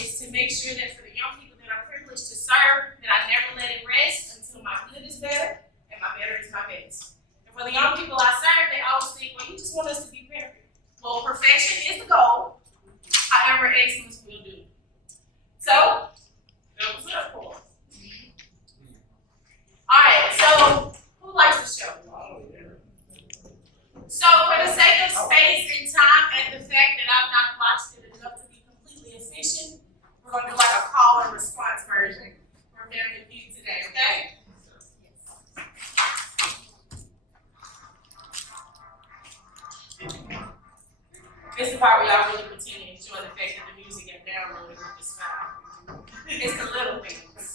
is to make sure that for the young people that are privileged to serve, that I never let it rest until my good is better and my better is my best. And for the young people I serve, they always think, well, you just want us to be perfect. Well, perfection is the goal. However, excellence will do. So, that was it for us. All right, so who likes the show? So, for the sake of space and time and the fact that I've not watched it enough to be completely efficient, we're going to do like a call and response version for Family Feud today, okay? This is the part where y'all really pretend to enjoy the fact that the music and downloading with the smile. It's the little things.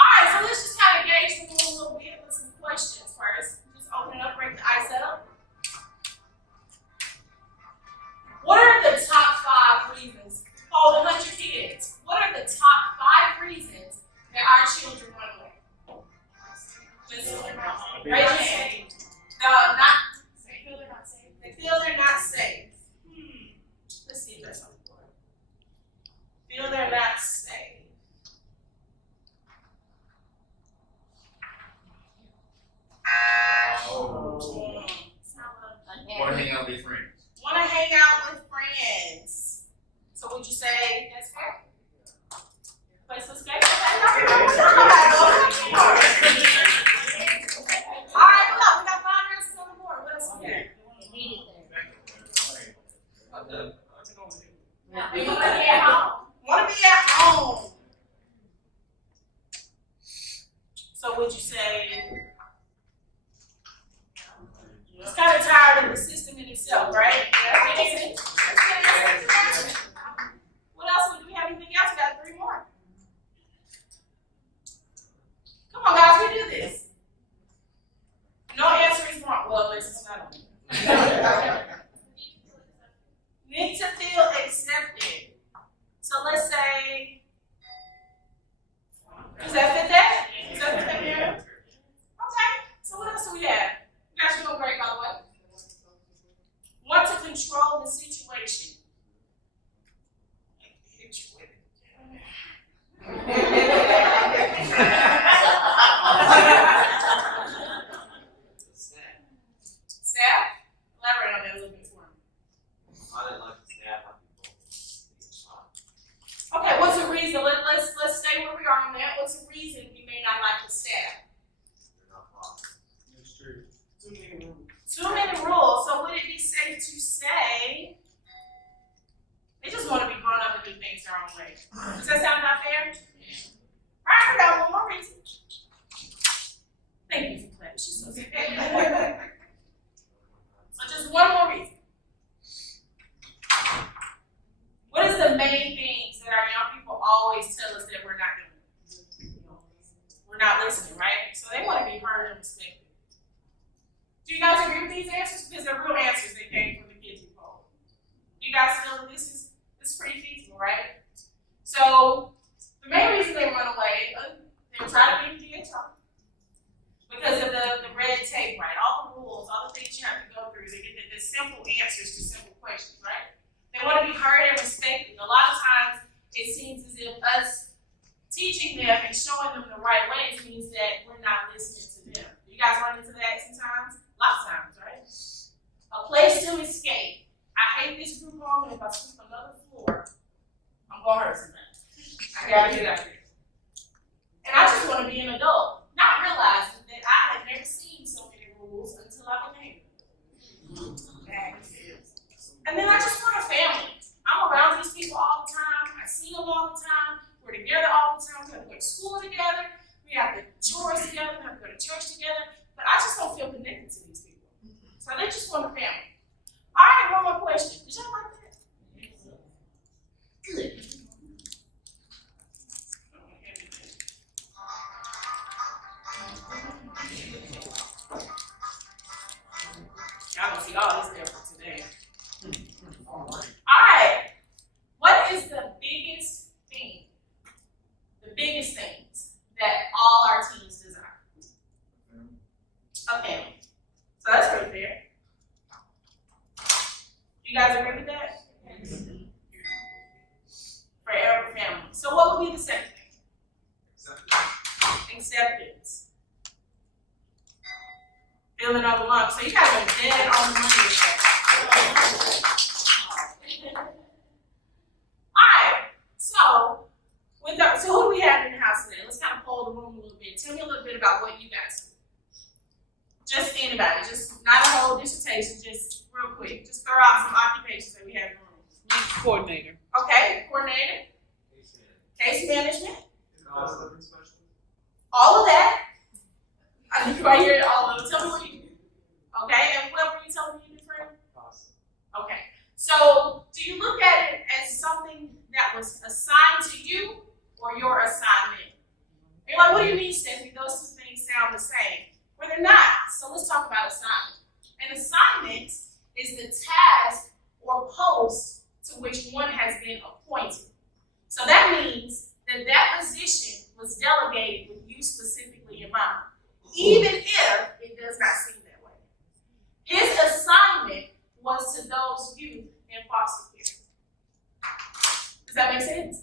Alright, so let's just kind of gauge the mood a little bit with some questions first. Just open it up, break the ice up. What are the top 5 reasons? Hold 100 kids. What are the top 5 reasons that our children run away? Listen, raise your hand. They feel they're not safe. Let's see if that's something for it. Feel they're not safe. Want to hang out with friends. Want to hang out with friends. So would you say that's fair? Place to escape? All right, we got 5 answers on the board. What else we got? You want to be at home. Want to be at home. So would you say it's kind of tired of the system in itself, right? Yeah. What else? Do we have anything else? We got 3 more. Come on, guys, we do this. No answer is wrong. Well, it's not. Need to feel accepted. So let's say, does that fit that? Does that fit that here? Okay. So what else do we have? You guys are doing great, by the way. Want to control the situation. Staff? Elaborate on that a little bit for me. I didn't like the staff. Okay, what's the reason? Let's stay where we are on that. What's the reason we may not like the staff? They're not fun. That's true. Too many rules. So would it be safe to say they just want to be grown up and do things their own way? Does that sound about fair? All right, we got one more reason. Thank you for clapping. She's so sweet. So just one more reason. What is the main things that our young people always tell us that we're not doing? We're not listening, right? So they want to be heard and respected. Do you guys agree with these answers? Because they're real answers that came from the kids we polled. You guys feel that this is pretty feasible, right? So the main reason they run away, they try to be the DHR. Because of the red tape, right? All the rules, all the things you have to go through to get the simple answers to simple questions, right? They want to be heard and respected. A lot of times it seems as if us teaching them and showing them the right ways means that we're not listening to them. You guys run into that sometimes? Lots of times, right? A place to escape. I hate this group home, and if I sweep another floor, I'm going to hurt somebody. I got to get out here. And I just want to be an adult, not realizing that I had never seen so many rules until I became one. And then I just want a family. I'm around these people all the time. I see them all the time. We're together all the time. We have to go to school together. We have to chores together. We have to go to church together. But I just don't feel connected to these people. So they just want a family. All right, one more question. Did y'all like that? Good. Y'all don't see all this effort today. All right. What is the biggest thing? The biggest things that all our teens desire? Okay. So that's pretty fair. You guys agree with that? Fill another lump. So you guys are dead on the money with that. Alright, so so who do we have in the house today? Let's kind of poll the room a little bit. Tell me a little bit about what you guys do. Just anybody, just not a whole dissertation, just real quick. Just throw out some occupations that we have in the room. Coordinator. Okay, coordinator, case management, Cost living specialist. all of that. I think right here, all of them. Tell me what you do. Okay, and what were you telling me you do, friend? Okay, so do you look at it as something that was assigned to you or your assignment? You're like, what do you mean, Stephanie? Those two things sound the same. Well, they're not. So let's talk about assignment. An assignment is the task or post to which one has been appointed. So that means that that position was delegated with you specifically in mind, even if it does not seem that way. His assignment was to those youth in foster care. Does that make sense?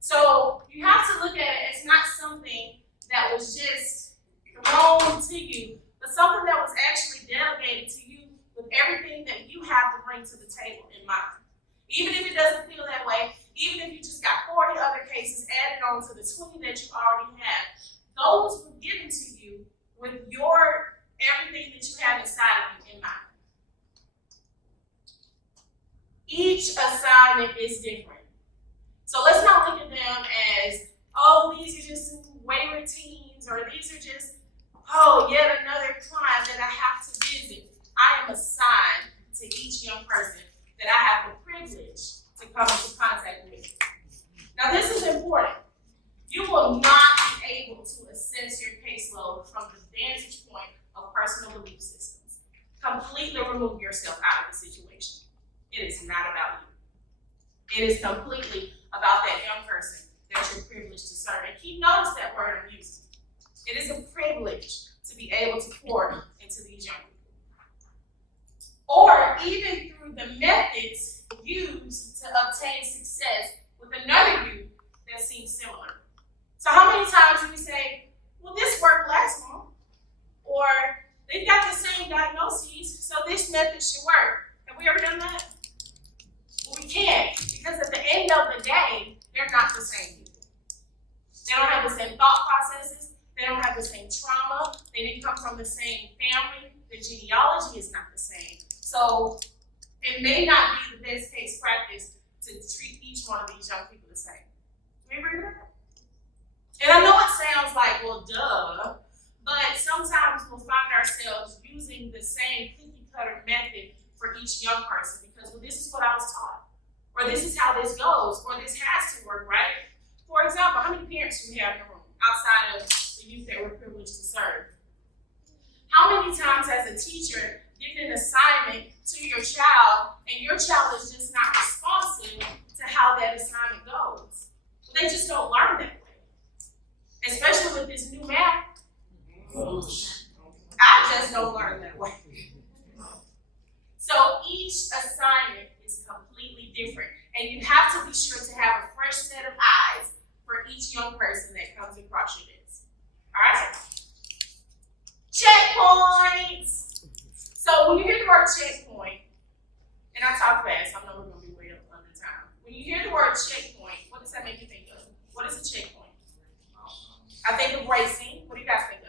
So you have to look at it as not something that was just thrown to you, but something that was actually delegated to you with everything that you have to bring to the table in mind. Even if it doesn't feel that way, even if you just got 40 other cases added on to the 20 that you already have, those were given to you with your everything that you have inside of you in mind. Each assignment is different. So let's not look at them as, oh, these are just some wayward teens, or these are just, oh, yet another client that I have to visit. I am assigned to each young person that I have the privilege to come into contact with. Now, this is important. You will not be able to assess your caseload from the vantage point of personal belief systems. Completely remove yourself out of the situation. It is not about you. It is completely about that young person that you're privileged to serve. And keep notice that word I'm using. It is a privilege to be able to pour into these young people. Or even through the methods used to obtain success with another youth that seems similar. So how many times do we say, well, this worked last month, or they've got the same diagnoses, so this method should work. Have we ever done that? Well, we can't, because at the end of the day, they're not the same people. They don't have the same thought processes. They don't have the same trauma. They didn't come from the same family. The genealogy is not the same. So it may not be the best case practice to treat each one of these young people the same. Do you agree with that? And I know it sounds like, well, duh, but sometimes we'll find ourselves using the same cookie cutter method for each young person because, well, this is what I was taught, or this is how this goes, or this has to work, right? For example, how many parents do we have in the room outside of the youth that we're privileged to serve? How many times as a teacher give an assignment to your child and your child is just not responsive to how that assignment goes? They just don't learn that way. Especially with this new math. I just don't learn that way. So each assignment is completely different. And you have to be sure to have a fresh set of eyes for each young person that comes across your desk. Alright? Checkpoints. So when you hear the word checkpoint, and I talk fast, I know we're going to be way up under time. When you hear the word checkpoint, what does that make you think of? What is a checkpoint? I think of racing. What do you guys think of?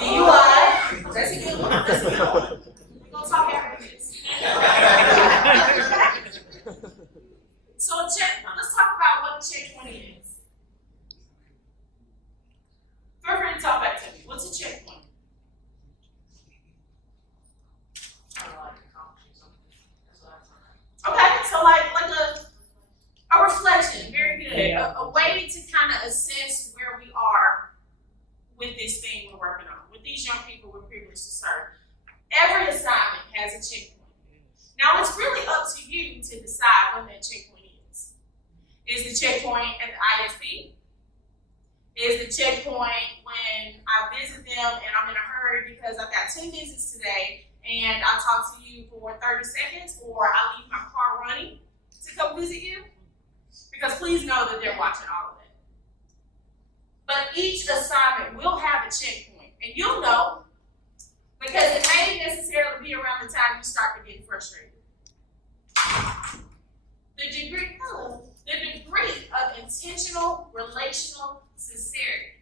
DUI. That's a good one. That's a good one. We're going to talk after this. So let's talk about what a checkpoint is. Feel free to talk back to me. What's a checkpoint? Okay, so like a reflection, very good. Yeah. A way to kind of assess where we are with this thing we're working on. With these young people we're privileged to serve. Every assignment has a checkpoint. Now it's really up to you to decide when that checkpoint is. Is the checkpoint at the ISP? Is the checkpoint when I visit them and I'm in a hurry because I've got 10 visits today and I'll talk to you for 30 seconds, or I leave my car running to come visit you? Because please know that they're watching all of that. But each assignment will have a checkpoint, and you'll know degree of intentional relational sincerity.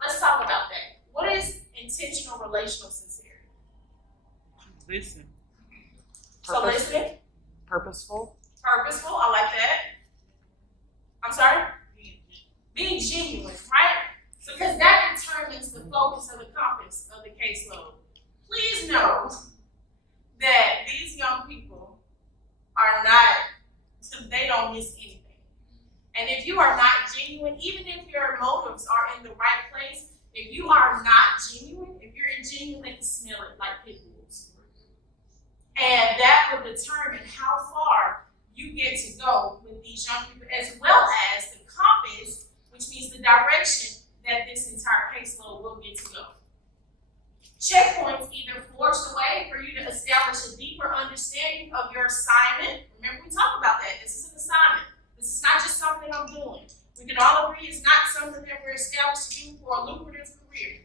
Let's talk about that. What is intentional relational sincerity? Listen. So listening, Purposeful. purposeful, I like that. I'm sorry? Being genuine, right? Because that determines the focus of the compass of the caseload. Please know that these young people are not, they don't miss anything. And if you are not genuine, even if your motives are in the right place, if you are not genuine, if you're ingenuine, they can smell it like pit bulls. And that will determine how far you get to go with these young people, as well as the compass, which means the direction that this entire caseload will get to go. Checkpoints either forge the way for you to establish a deeper understanding of your assignment. Remember, we talked about that. This is an assignment. This is not just something I'm doing. We can all agree it's not something that we're established to do for a lucrative career.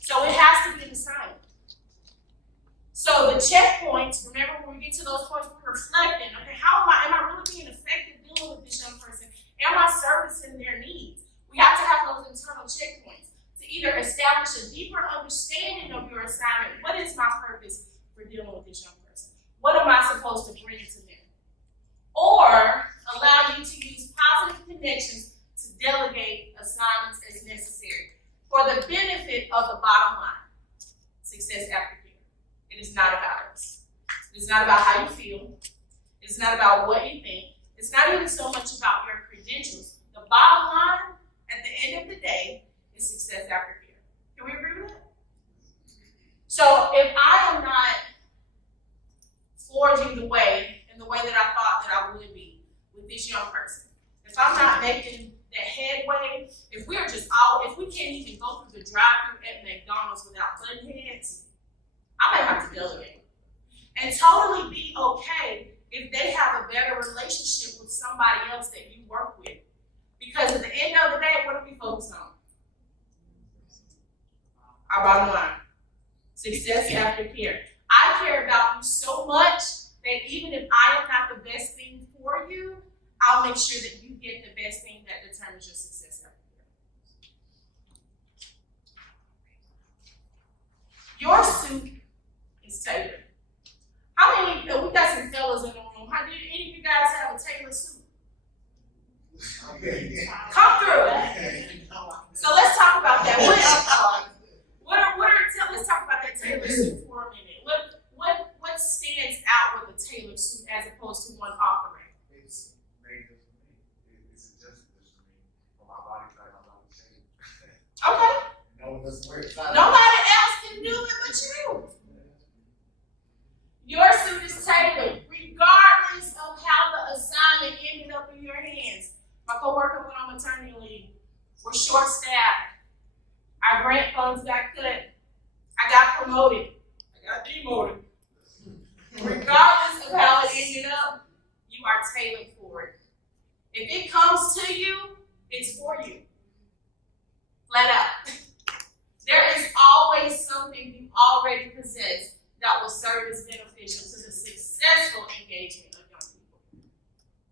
So it has to be an assignment. So the checkpoints, remember when we get to those points, we're reflecting, okay, am I really being effective dealing with this young person? Am I servicing their needs? We have to have those internal checkpoints to either establish a deeper understanding of your assignment. What is my purpose for dealing with this young person? What am I supposed to bring to them? Or allow you to use positive connections to delegate assignments as necessary for the benefit of the bottom line, success after care. It is not about us. It's not about how you feel. It's not about what you think. It's not even so much about your credentials. The bottom line, at the end of the day, is success after care. Can we agree with that? So if I am not forging the way in the way that I thought that I would be with this young person, if I'm not making that headway, if we can't even go through the drive-thru at McDonald's without button heads, I might have to delegate. And totally be okay if they have a better relationship with somebody else that you work with. Because at the end of the day, what do we focus on? Our bottom line. Success after care. I care about you so much that even if I am not the best thing for you, I'll make sure that you get the best thing that determines your success after care. Your suit is tailored. How many, we got some fellas in the room. How do any of you guys have a tailored suit? Come through. So let's talk about that. Let's talk about that tailored suit for a minute. What stands out with a tailored suit as opposed to one off the rack? It's made this for me. It's adjusted this for me. For my body type, I'm not the same. Okay. No one doesn't wear it. Nobody else can do it but you. Your suit is tailored, regardless of how the assignment ended up in your hands. My coworker went on maternity leave. We're short-staffed. Our grant funds got cut. I got promoted. I got demoted. Regardless of how it ended up, you are tailored for it. If it comes to you, it's for you. Flat out. There is always something you already possess that will serve as beneficial to the successful engagement of young people.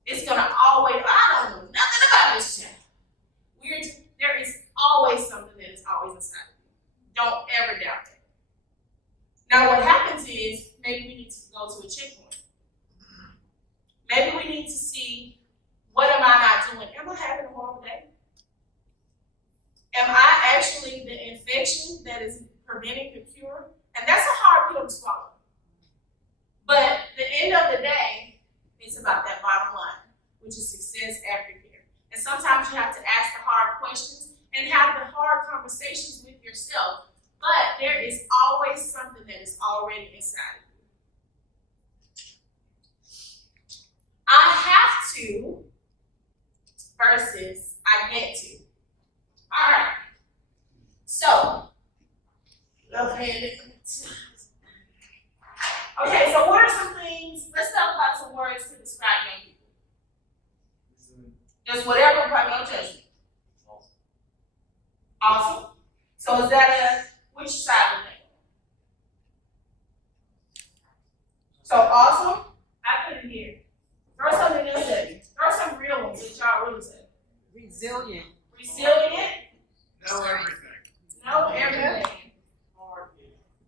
It's gonna always, I don't know nothing about this child. There is always something that is always inside of you. Don't ever doubt that. Now what happens is, maybe we need to go to a checkpoint. Maybe we need to see, what am I not doing? Am I having a horrible day? Am I actually the infection that is preventing the cure? And that's a hard pill to swallow. But at the end of the day, it's about that bottom line, which is success after care. And sometimes you have to ask the hard questions and have the hard conversations with yourself. But there is always something that is already inside of you. I have to versus I get to. All right. So, left-handed. Okay, so what are some things? Let's talk about some words to describe young people. Just whatever, probably no judgment. Awesome. So is that which side of it? So awesome. I put it here. Throw something else at me. Resilient. Resilient. Know everything. Know everything.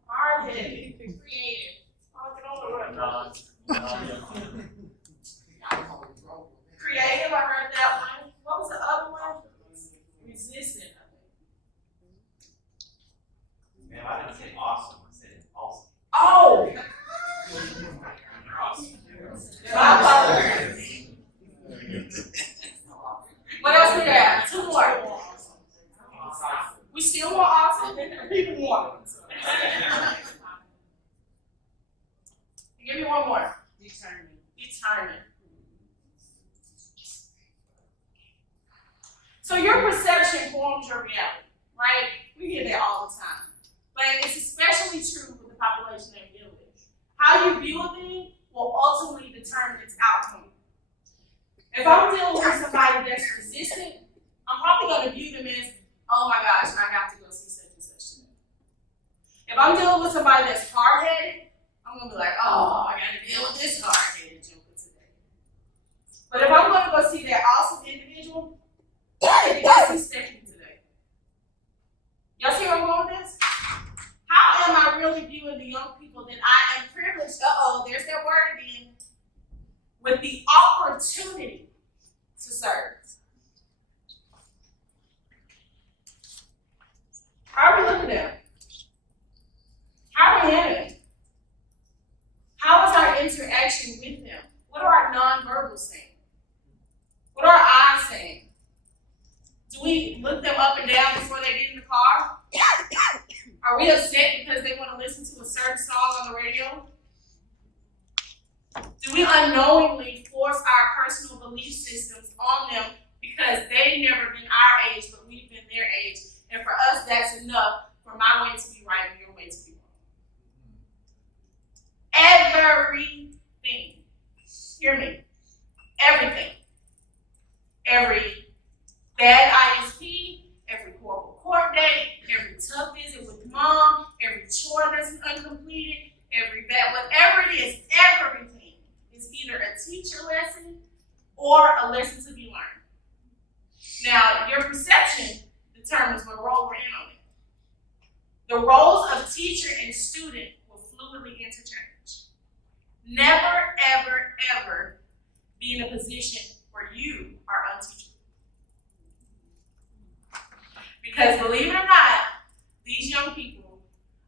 Hard-headed. Creative. Oh, get on the road. Creative, I heard that one. What was the other one? Resistant, I think. Man, I didn't say awesome, I said awesome. Oh! My apologies. What else we got? Two more. We still want awesome? People want it. Give me one more. Determined. Determined. So your perception forms your reality, right? We hear that all the time. But it's especially true with the population that we deal with. How you view a thing will ultimately determine its outcome. If I'm dealing with somebody that's resistant, I'm probably going to view them as, oh my gosh, I have to go see such and such today. If I'm dealing with somebody that's hard-headed, I'm going to be like, oh, I got to deal with this hard-headed joker today. But if I'm going to go see that awesome individual, I need to see Stephanie today. Y'all see where I'm going with this? How am I really viewing the young people that I am privileged, there's that word again, with the opportunity to serve? How are we looking at them? How are we handling? How is our interaction with them? What are our nonverbals saying? What are our eyes saying? Do we look them up and down before they get in the car? Are we upset because they want to listen to a certain song on the radio? Do we unknowingly force our personal belief systems on them because they've never been our age, but we've been their age? And for us, that's enough for my way to be right and your way to be wrong. Everything. Hear me. Everything. Every bad ISP, every horrible court date, every tough visit with mom, every chore that's uncompleted, every bad, whatever it is, everything is either a teacher lesson or a lesson to be learned. Now, your perception determines what role we're in on it. The roles of teacher and student will fluidly interchange. Never, ever, ever be in a position where you are unteachable. Because believe it or not, these young people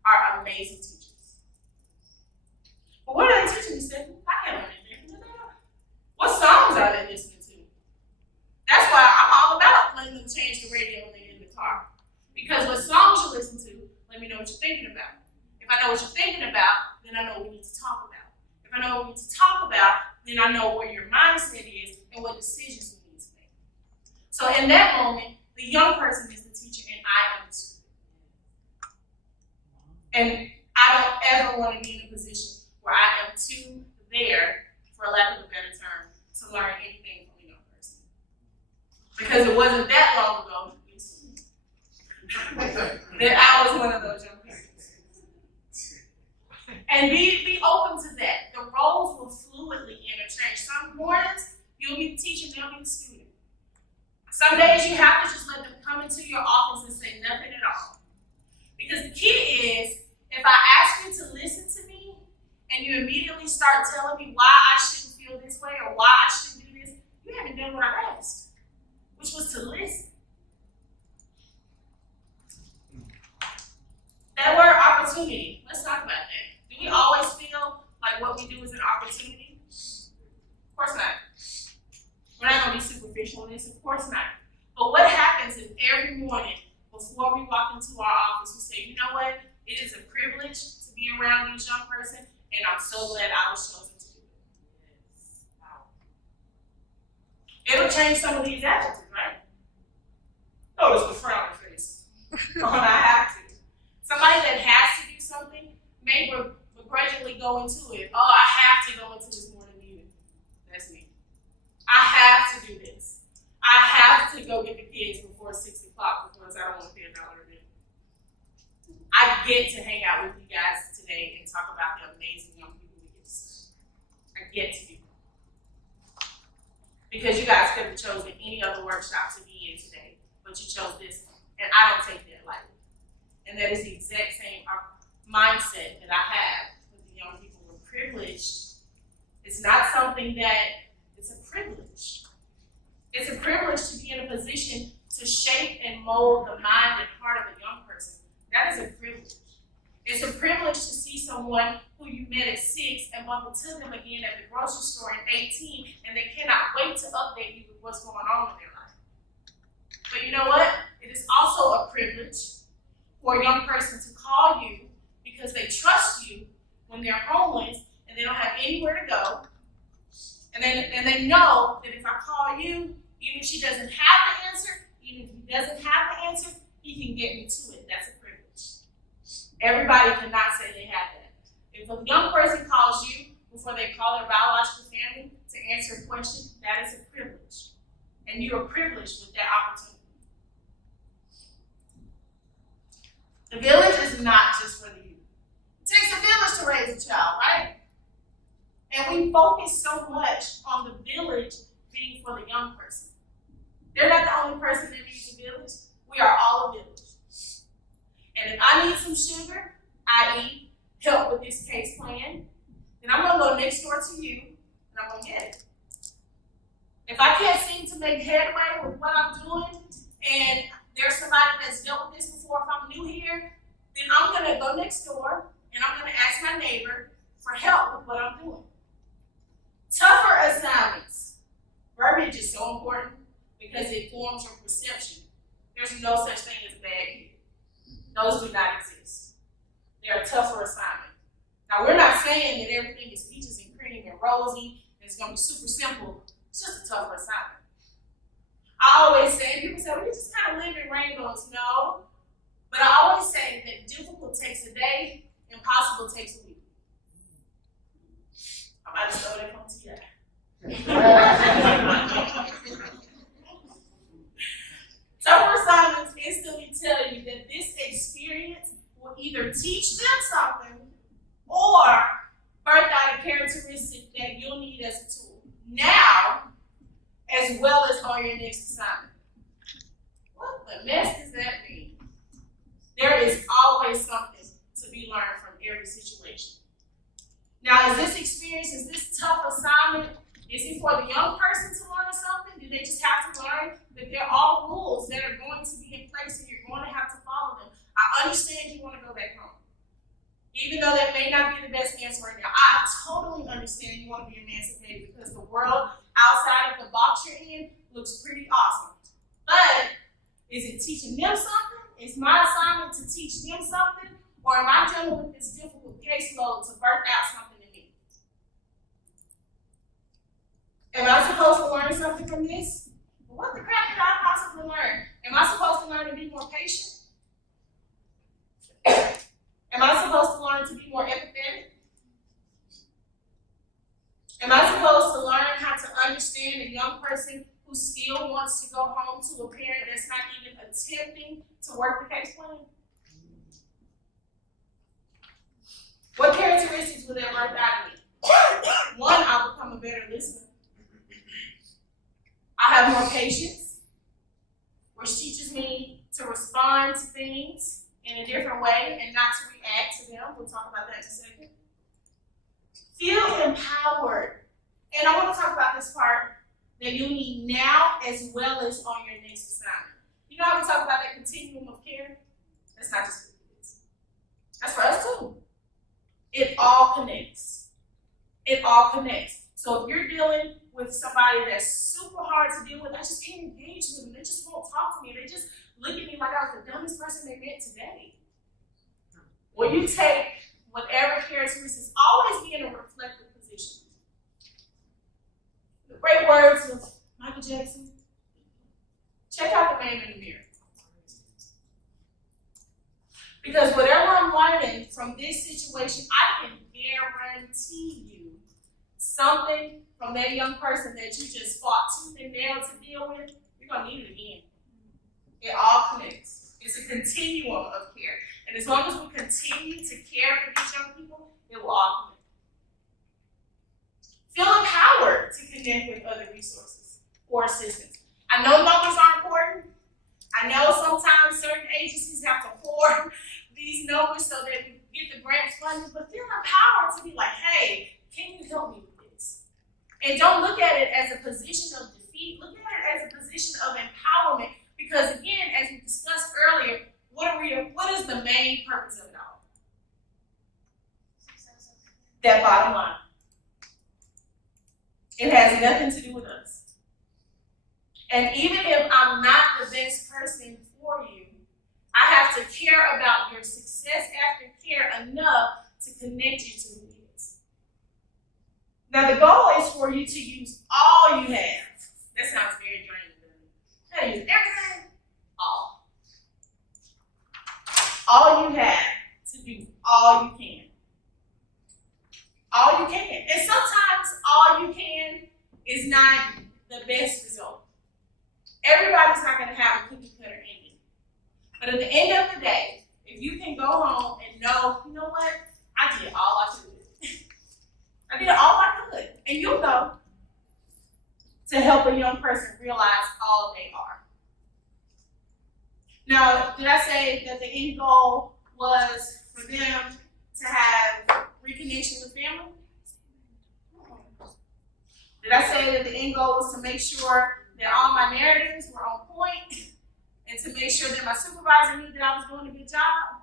are amazing teachers. But what are they teaching you, Stephanie? I can't understand that. What songs are they listening to? That's why I'm all about letting them change the radio when they get in the car. Because what songs you listen to, let me know what you're thinking about. If I know what you're thinking about, then I know what we need to talk about. If I know what we need to talk about, then I know where your mindset is and what decisions we need to make. So in that moment, the young person is the teacher and I am the student. And I don't ever want to be in a position where I am too there, for lack of a better term, to learn anything from a young person. Because it wasn't that long ago that I was one of those young people. And be open to that. The roles will fluidly interchange. Some mornings, you'll be the teacher, they'll be the student. Some days you have to just let them come into your office and say nothing at all. Because the key is, if I ask you to listen to me, and you immediately start telling me why I shouldn't feel this way or why I shouldn't do this, you haven't done what I asked, which was to listen. That word opportunity, let's talk about that. Do we always feel like what we do is an opportunity? Of course not. We're not going to be superficial in this, of course not. But what happens is every morning before we walk into our office, we say, you know what? It is a privilege to be around these young person, and I'm so glad I was chosen to do it. It'll change some of these adjectives, right? Notice the frowning face. I have to. Somebody that has to do something may begrudgingly go into it. Oh, I have to go into this morning meeting. That's me. I have to do this. I have to go get the kids before 6 o'clock because I don't want to pay $1 a day. I get to hang out with you guys today and talk about the amazing young people we get to see. I get to do that. Because you guys could have chosen any other workshop to be in but you chose this one. And I don't take that lightly. And that is the exact same mindset that I have with the young people. We're privileged. It's not something that, it's a privilege. It's a privilege to be in a position to shape and mold the mind and heart of a young person. That is a privilege. It's a privilege to see someone who you met at 6 and bump into them again at the grocery store at 18, and they cannot wait to update you with what's going on in their life. But you know what? It is also a privilege for a young person to call you because they trust you when they're homeless and they don't have anywhere to go. And they know that if I call you, even if she doesn't have the answer, even if he doesn't have the answer, he can get me to it. That's a privilege. Everybody cannot say they have that. If a young person calls you before they call their biological family to answer a question, that is a privilege. And you are privileged with that opportunity. The village is not just for the youth. It takes a village to raise a child, right? And we focus so much on the village being for the young person. They're not the only person that needs a village. We are all a village. And if I need some sugar, i.e. help with this case plan, then I'm going to go next door to you and I'm going to get it. If I can't seem to make headway with what I'm doing and there's somebody that's dealt with this before, if I'm new here, then I'm going to go next door and I'm going to ask my neighbor for help with what I'm doing. Tougher assignments. Verbiage is so important because it forms your perception. There's no such thing as bad kids. Those do not exist. They're a tougher assignment. Now, we're not saying that everything is peaches and cream and rosy and it's going to be super simple. It's just a tougher assignment. I always say, people say, well, you just kind of live in rainbows. No. But I always say that difficult takes a day, impossible takes a week. I'm about to throw that from to you. Tougher assignments instantly tell you that this experience will either teach them something or birth out a characteristic that you'll need as a tool now, as well as on your next assignment. What the mess does that mean? There is always something to be learned from every situation. Now, is this experience, is this tough assignment, is it for the young person to learn something? Do they just have to learn that there are all rules that are going to be in place and you're going to have to follow them? I understand you want to go back home. Even though that may not be the best answer right now, I totally understand you want to be emancipated because the world outside of the box you're in looks pretty awesome. But is it teaching them something? Is my assignment to teach them something? Or am I dealing with this difficult caseload to birth out something in me? Am I supposed to learn something from this? Well, what the crap did I possibly learn? Am I supposed to learn to be more patient? Am I supposed to learn to be more empathetic? Am I supposed to learn how to understand a young person who still wants to go home to a parent that's not even attempting to work the case plan? What characteristics will that work out of me? One, I'll become a better listener. I have more patience, which teaches me to respond to things in a different way and not to react to them. We'll talk about that in a second. Feel empowered. And I want to talk about this part that you need now as well as on your next assignment. You know how we talk about that continuum of care? That's not just for kids. That's for us too. It all connects. It all connects. So if you're dealing with somebody that's super hard to deal with, I just can't engage with them. They just won't talk to me. They just look at me like I was the dumbest person they met today. Well, you take whatever characteristics, always be in a reflective position. The great words of Michael Jackson. Check out the man in the mirror. Because whatever I'm learning from this situation, I can guarantee you something from that young person that you just fought tooth and nail to deal with, you're going to need it again. It all connects. It's a continuum of care. And as long as we continue to care for these young people, it will all connect. Feel empowered to connect with other resources or assistance. I know numbers are important, I know sometimes certain agencies have to pour these numbers so that we get the grants funded, but feel empowered to be like, hey, can you help me with this? And don't look at it as a position of defeat. Look at it as a position of empowerment. Because again, as we discussed earlier, what is the main purpose of it all? That bottom line. It has nothing to do with us. And even if I'm not the best person for you, I have to care about your success after care enough to connect you to who it is. Now the goal is for you to use all you have. That sounds very draining, doesn't it? You gotta use everything, all. All you have to do all you can. All you can. And sometimes all you can is not the best result. Everybody's not gonna have a cookie cutter ending. But at the end of the day, if you can go home and know, you know what? I did all I could. I did all I could. And you'll know to help a young person realize all they are. Now, did I say that the end goal was for them to have reconnection with family? Did I say that the end goal was to make sure that all my narratives were on point and to make sure that my supervisor knew that I was doing a good job?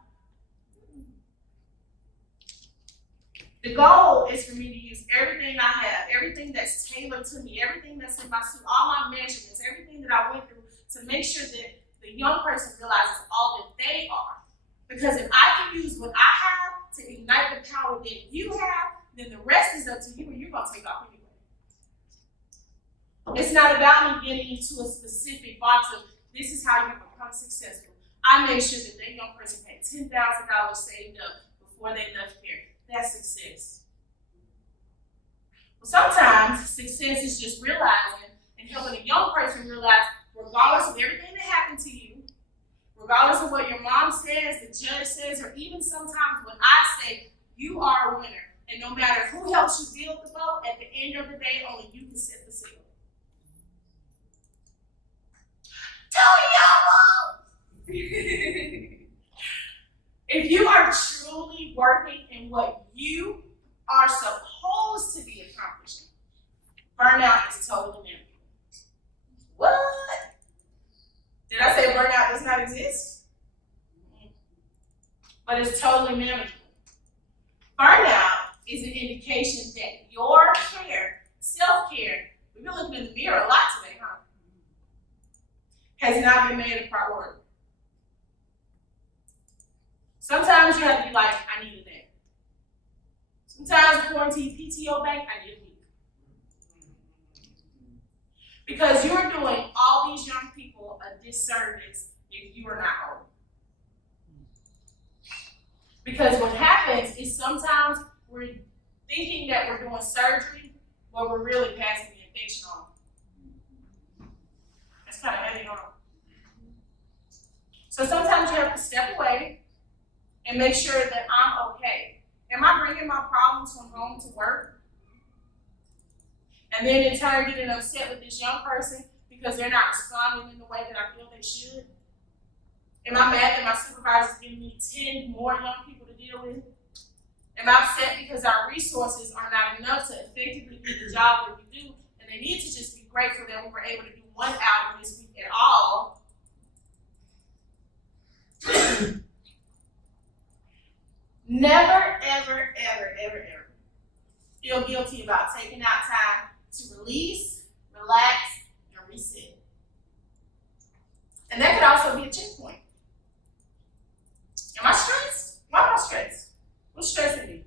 The goal is for me to use everything I have, everything that's tailored to me, everything that's in my suit, all my measurements, everything that I went through to make sure that the young person realizes all that they are. Because if I can use what I have to ignite the power that you have, then the rest is up to you and you're going to take off anyway. It's not about me getting into a specific box of this is how you become successful. I made sure that that young person had $10,000 saved up before they left here. That's success. Well, sometimes success is just realizing and helping a young person realize, regardless of everything that happened to you, regardless of what your mom says, the judge says, or even sometimes what I say, you are a winner. And no matter who helps you build the boat, at the end of the day, only you can set the sail. If you are truly working in what you are supposed to be accomplishing, burnout is totally manageable. What? Did I say burnout does not exist? But it's totally manageable. Burnout is an indication that your care, self-care, we've been looking in the mirror a lot today, huh? Has not been made a priority. Sometimes you have to be like, I need a day. Sometimes according to your PTO bank, I need a week. Because you're doing all these young people a disservice if you are not home. Because what happens is sometimes we're thinking that we're doing surgery, but we're really passing the infection on. That's kind of heavy on. So sometimes you have to step away and make sure that I'm okay. Am I bringing my problems from home to work? And then in turn getting upset with this young person because they're not responding in the way that I feel they should? Am I mad that my supervisor is giving me 10 more young people to deal with? Am I upset because our resources are not enough to effectively do the job that we do, and they need to just be grateful that we were able to do one outing this week at all? Never, ever, ever, ever, ever feel guilty about taking out time to release, relax, and reset. And that could also be a checkpoint. Am I stressed? Why am I stressed? What's stressing me?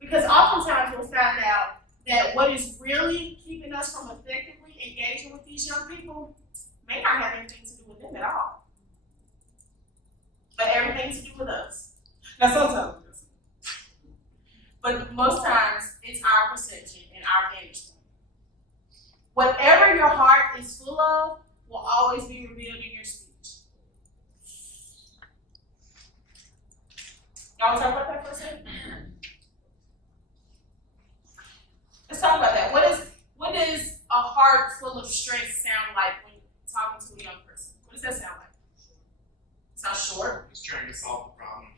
Because oftentimes we'll find out that what is really keeping us from effectively engaging with these young people may not have anything to do with them at all, but everything to do with us. Now sometimes it doesn't. But most times it's our perception and our vantage point. Whatever your heart is full of will always be revealed in your speech. Y'all talk about that for a second? Let's talk about that. What does a heart full of stress sound like when talking to a young person? What does that sound solve the problem.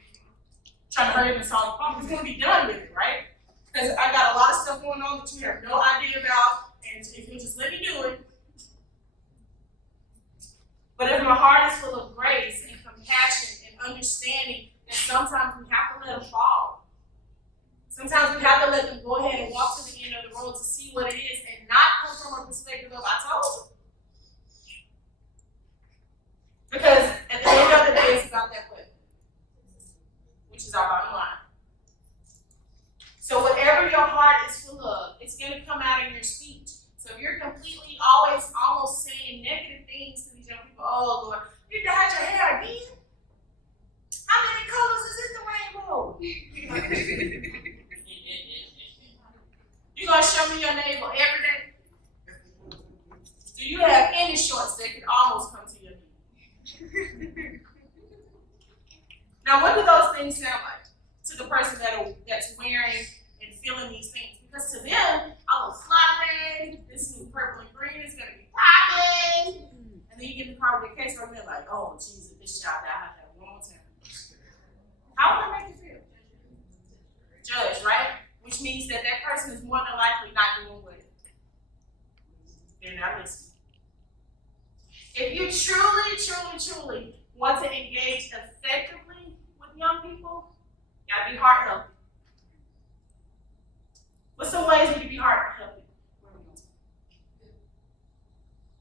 Trying to hurry up and solve the problem. It's gonna be done with it, right? Because I got a lot of stuff going on that you have no idea about, and if you just let me do it. But if my heart is full of grace and compassion and understanding, then sometimes we have to let them fall. Sometimes we have to let them go ahead and walk to the end of the road to see what it is and not come from a perspective of I told you. Because at the end of the day, it's about that way, which is our bottom line. So whatever your heart is full of, it's going to come out in your speech. So if you're completely always almost saying negative things to these young people, oh Lord, you dyed your hair again? How many colors is in the rainbow? You're going to show me your navel every day? Do you have any shorts that can almost come to your knee? Now, what do those things sound like to the person that's wearing and feeling these things? Because to them, I look fly, this new purple and green is going to be popping. And then you get in the car with the case and they're like, oh, Jesus, this shot that I have to have one more time. How would that make you feel? Judge, right? Which means that that person is more than likely not doing what they're not listening. If you truly want to engage effectively with young people, you gotta be heart healthy. What's some ways we can be heart healthy?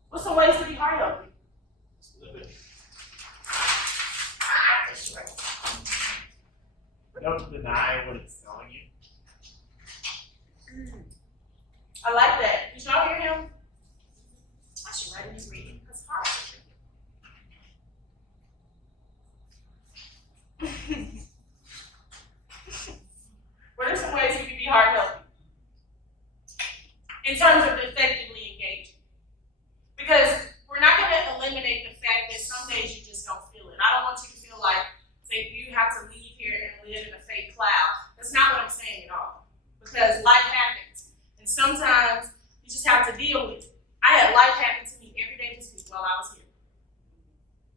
What's some ways to be heart healthy? Don't deny what it's telling you. I like that. Did y'all hear him? I should write his reading. That's hard. What are some ways we can be heart healthy? In terms of effectively engaging. Because we're not going to eliminate the fact that some days you just don't feel it. I don't want you to feel like you have to leave here and live in a fake cloud. That's not what I'm saying at all. Because life happens. And sometimes you just have to deal with it. I had life happen to me every day this week while I was here.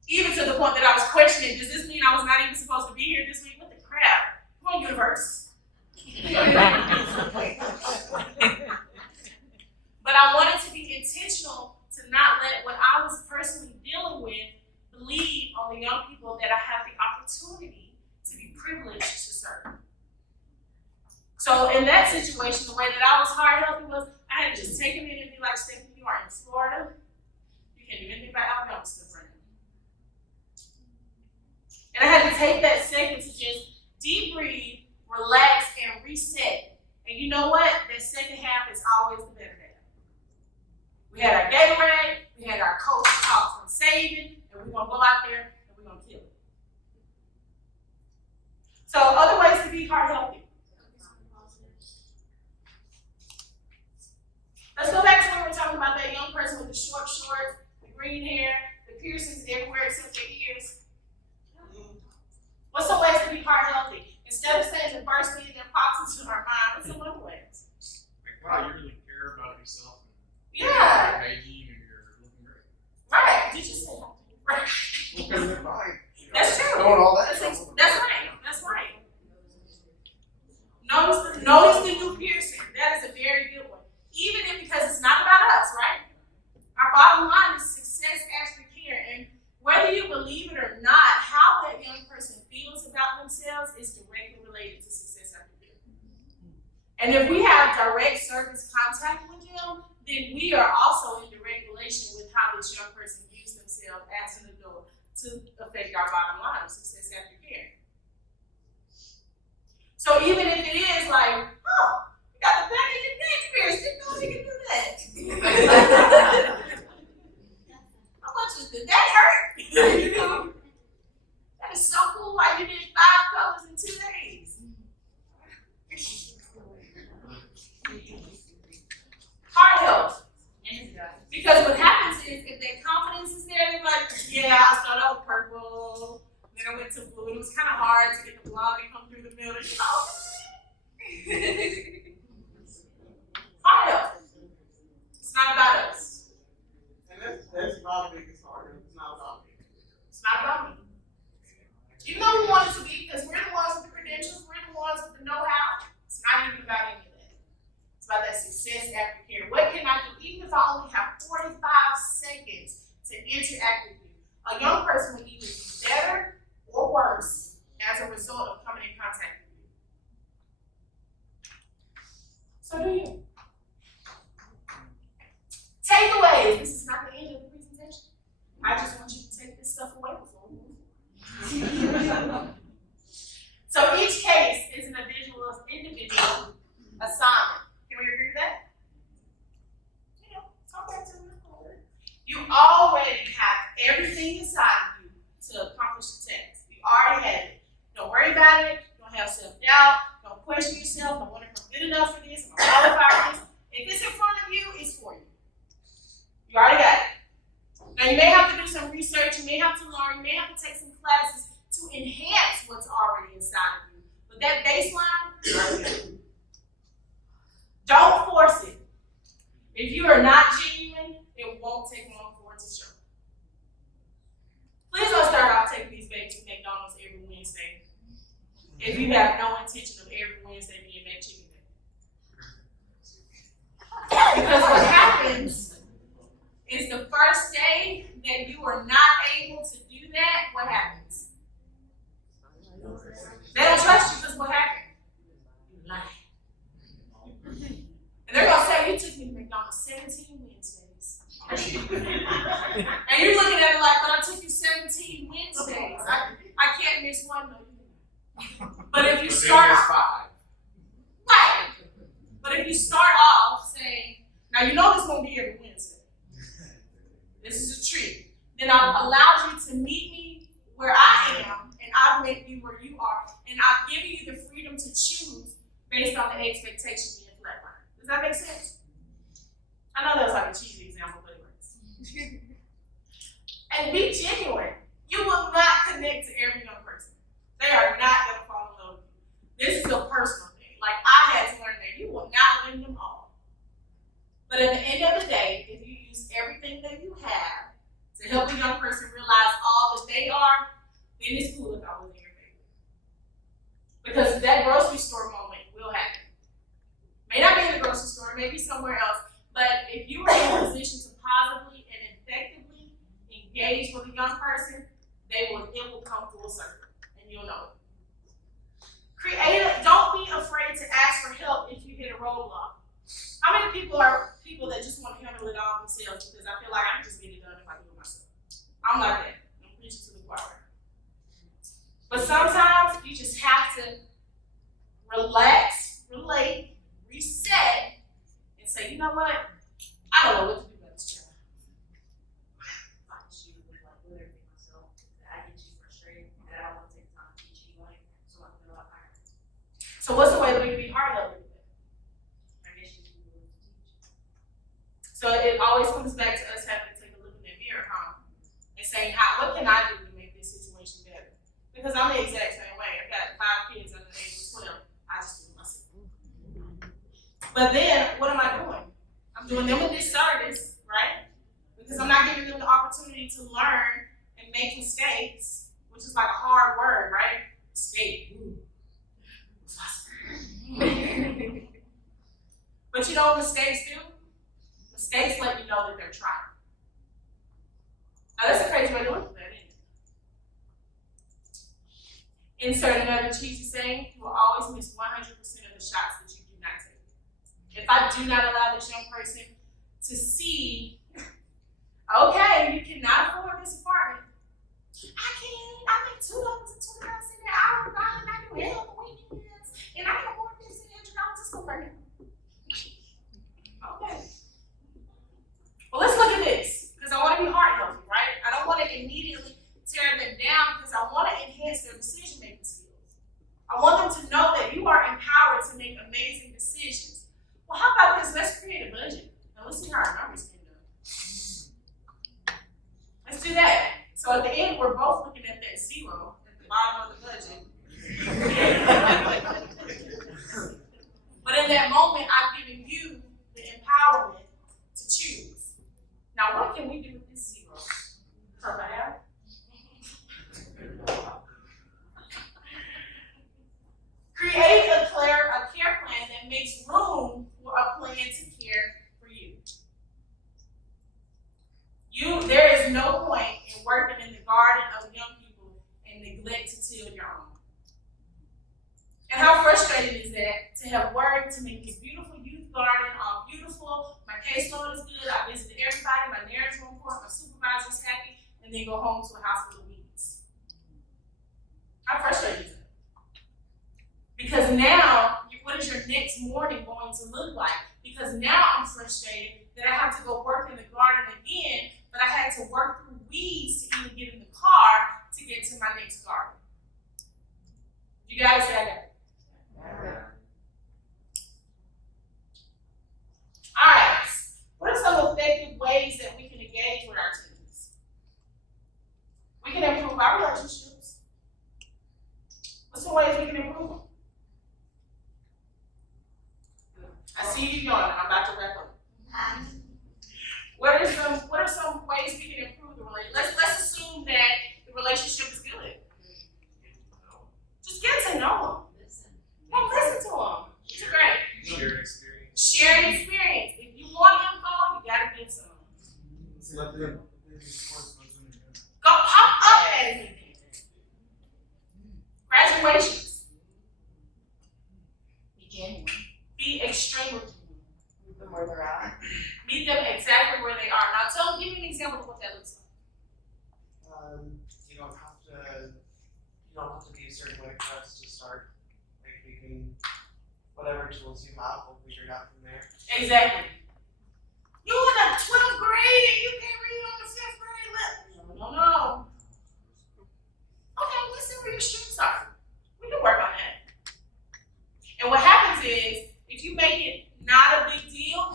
Even to the point that I was questioning, does this mean I was not even supposed to be here this week? What the crap? Come on, universe. But I wanted to be intentional to not let what I was personally dealing with bleed on the young people that I have the opportunity to be privileged to serve. So in that situation, the way that I was heart healthy was I had to just take them in and be like, Stephanie, you are in Florida. You can't do anything about Alabama stuff right now. And I had to take that second to just deep breathe, relax, and reset. And you know what? That second half is always the better half. We had our Gatorade, we had our coach talk from saving, and we're gonna go out there and we're gonna kill it. So other ways to be heart healthy. Let's go back to when we were talking about that young person with the short shorts, the green hair, the piercings everywhere except their ears. What's some ways to be heart healthy? Instead of saying the first thing that pops into our mind, what's some other ways? Like, wow, you really care about yourself. Yeah. You're hygiene and you're looking great. Right. Did you say that? Right. Because they're fine. That's true. Doing all that. That's right. That's right. Notice the new piercing. That is a very good one. Even if, because it's not about us, right? Our bottom line is success after care. And whether you believe it or not, how that young person feels about themselves is directly related to success after care. And if we have direct service contact with them, then we are also in direct relation with how this young person views themselves as an adult to affect our bottom line of success after care. So even if it is like, oh, you got the back of your neck pierced, didn't know you could do that. How much did that hurt? You know? That is so cool. Like you did 5 colors in 2 days. Heart health. Because what happens is if their confidence is there, they're like, yeah, I started out with purple, then I went to blue. It was kind of hard to get the blonde to come through the middle. You know? Heart health. It's not about us. And that's my biggest part. It's not about me. It's not about me. Even though we want it to be, because we're the ones with the credentials, we're the ones with the know-how, it's not even about any of that. It's about that success aftercare. What can I do? Even if I only have 45 seconds to interact with you, a young person will either be better or worse as a result of coming in contact with you. So do you. Takeaways. This is not the end of the presentation. I just want you to take this stuff away before we move. So each case is an individual assignment. Can we agree with that? Yeah, talk back to me. You already have everything inside of you to accomplish the task. You already have it. Don't worry about it. Don't have self-doubt. Don't question yourself. Don't wonder if I'm good enough for this. I'm qualified for this. If it's in front of you, it's for you. You already got it. Now you may have to do some research. You may have to learn. You may have to take some classes to enhance what's already inside of you. But that baseline, don't force it. If you are not genuine, it won't take long for it to show. Please don't start off taking these babies to McDonald's every Wednesday if you have no intention of every Wednesday being that chicken day. Because what happens is the first day that you are not able to do that, what happens? They don't trust you because what happened? You lied. And they're going to say, you took me to McDonald's 17 Wednesdays. And you're looking at it like, but I took you 17 Wednesdays. I can't miss one. No. But if you start off, right. But if you start off saying, now you know this won't be every Wednesday. This is a treat. Then I've allowed you to meet me where I am, and I've met you where you are, and I've given you the freedom to choose based on the expectation being flatlined. Does that make sense? I know that was like a cheesy example, but it works. And be genuine. You will not connect to every young person. They are not going to fall in love with you. This is a personal thing. Like, I had to learn that you will not win them all. But at the end of the day, if you use everything that you have to help a young person realize all that they are, then it's cool if I was in your favor. Because that grocery store moment will happen. May not be in the grocery store, maybe somewhere else, but if you are in a position to positively and effectively engage with a young person, it will come full circle, and you'll know it. Don't be afraid to ask for help if you hit a roadblock. How many people are people that just want to handle it all themselves because I feel like I can just get it done if I do it myself? I'm like that. I'm preaching to the choir. But sometimes you just have to relax, relate, reset, and say, you know what? I don't know what to do about this child. I can shoot with like with everything myself. I get you frustrated and I don't want to take the time to teach you like so I can know how to. So what's the way that we can be hard helping? I guess you can be willing to teach. So it always comes back to us having to take a look in that mirror, and saying, what can I do to make this situation better? Because I'm the exact same way. I've got 5 kids under the age of 12. I just do it myself. But then, what am I doing? I'm doing them a disservice, right? Because I'm not giving them the opportunity to learn and make mistakes, which is like a hard word, right? Mistake. But you know what mistakes do? Mistakes let you know that they're trying. Now that's a crazy way to look at that, isn't it? Insert another cheesy saying, you will always miss 100% of the shots that you do not take. If I do not allow this young person to see, okay, you cannot afford this apartment. I can't. I make $2.20 an hour, and I do hell on the weekends, and I can afford this $100 to school right now. Okay. Well, let's look at this, because I want to be heart healthy, right? I don't want to immediately tear them down because I want to enhance their decision-making skills. I want them to know that you are empowered to make amazing decisions. Well, how about this? Let's create a budget. Now, let's see how our numbers end up. Let's do that. So at the end, we're both looking at that zero at the bottom of the budget. But in that moment, I've given you the empowerment to choose. Now, what can we do with this zero? Provide. And how frustrating is that to have worked to make this beautiful youth garden all beautiful, my caseload is good, I visited everybody, my narrative report, my supervisor's happy, and then go home to a house full of weeds. How frustrating is that? Because now, what is your next morning going to look like? Because now I'm frustrated that I have to go work in the garden again, but I had to work through weeds to even get in the car to get to my next garden. You guys say I got it. Alright, what are some effective ways that we can engage with our teams? We can improve our relationships. What's some ways we can improve them? I see you yawning, I'm about to wrap up. What are some ways we can improve the relationship? Let's assume that the relationship is good. Just get to know them. Don't listen to them. It's great. Shared experience. Sharing experience. If you want info, you gotta give some. Go pop up at anything. Graduations. Be genuine. Be extremely genuine. Meet them where they're at. Meet them exactly where they are. Now give me an example of what that looks like. You don't have to be a certain way for us to start. Like we can, whatever tools you have, we'll figure it out from there. Exactly. You in the 12th grade and you can't read on the 5th grade level. No. Okay, let's see where your strengths are. We can work on that. And what happens is, if you make it not a big deal,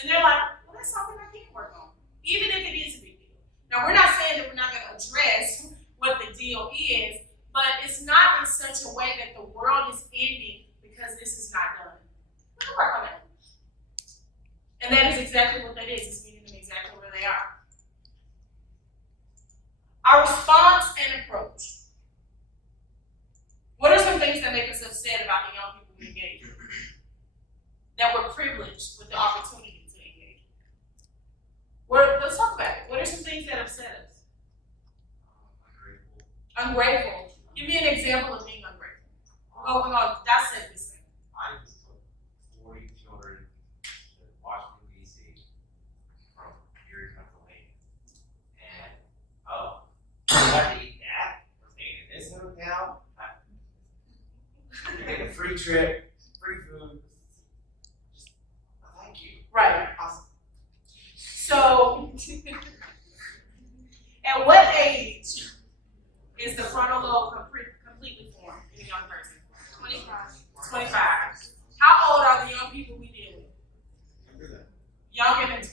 then they're like, well, that's something I can work on. Even if it is a big deal. Now, we're not saying that we're not going to address what the deal is, but it's not in such a way that the world is ending because this is not done. We can work on that. And that is exactly what that is. It's meeting them exactly where they are. Our response and approach. What are some things that make us upset about the young people we engage with? That we're privileged with the opportunity to engage with? Let's talk about it. What are some things that upset us? Ungrateful. Give me an example of being ungrateful. We're going to dissect this thing. I just took 40 children to Washington, D.C. from Erie, Pennsylvania. And, you have to eat that? We're staying in this hotel? You're getting a free trip, free food. Just, thank you. Right. Awesome. So, at what age is the frontal lobe completely formed in a young person? 25. How old are the young people we deal with? Younger than 25.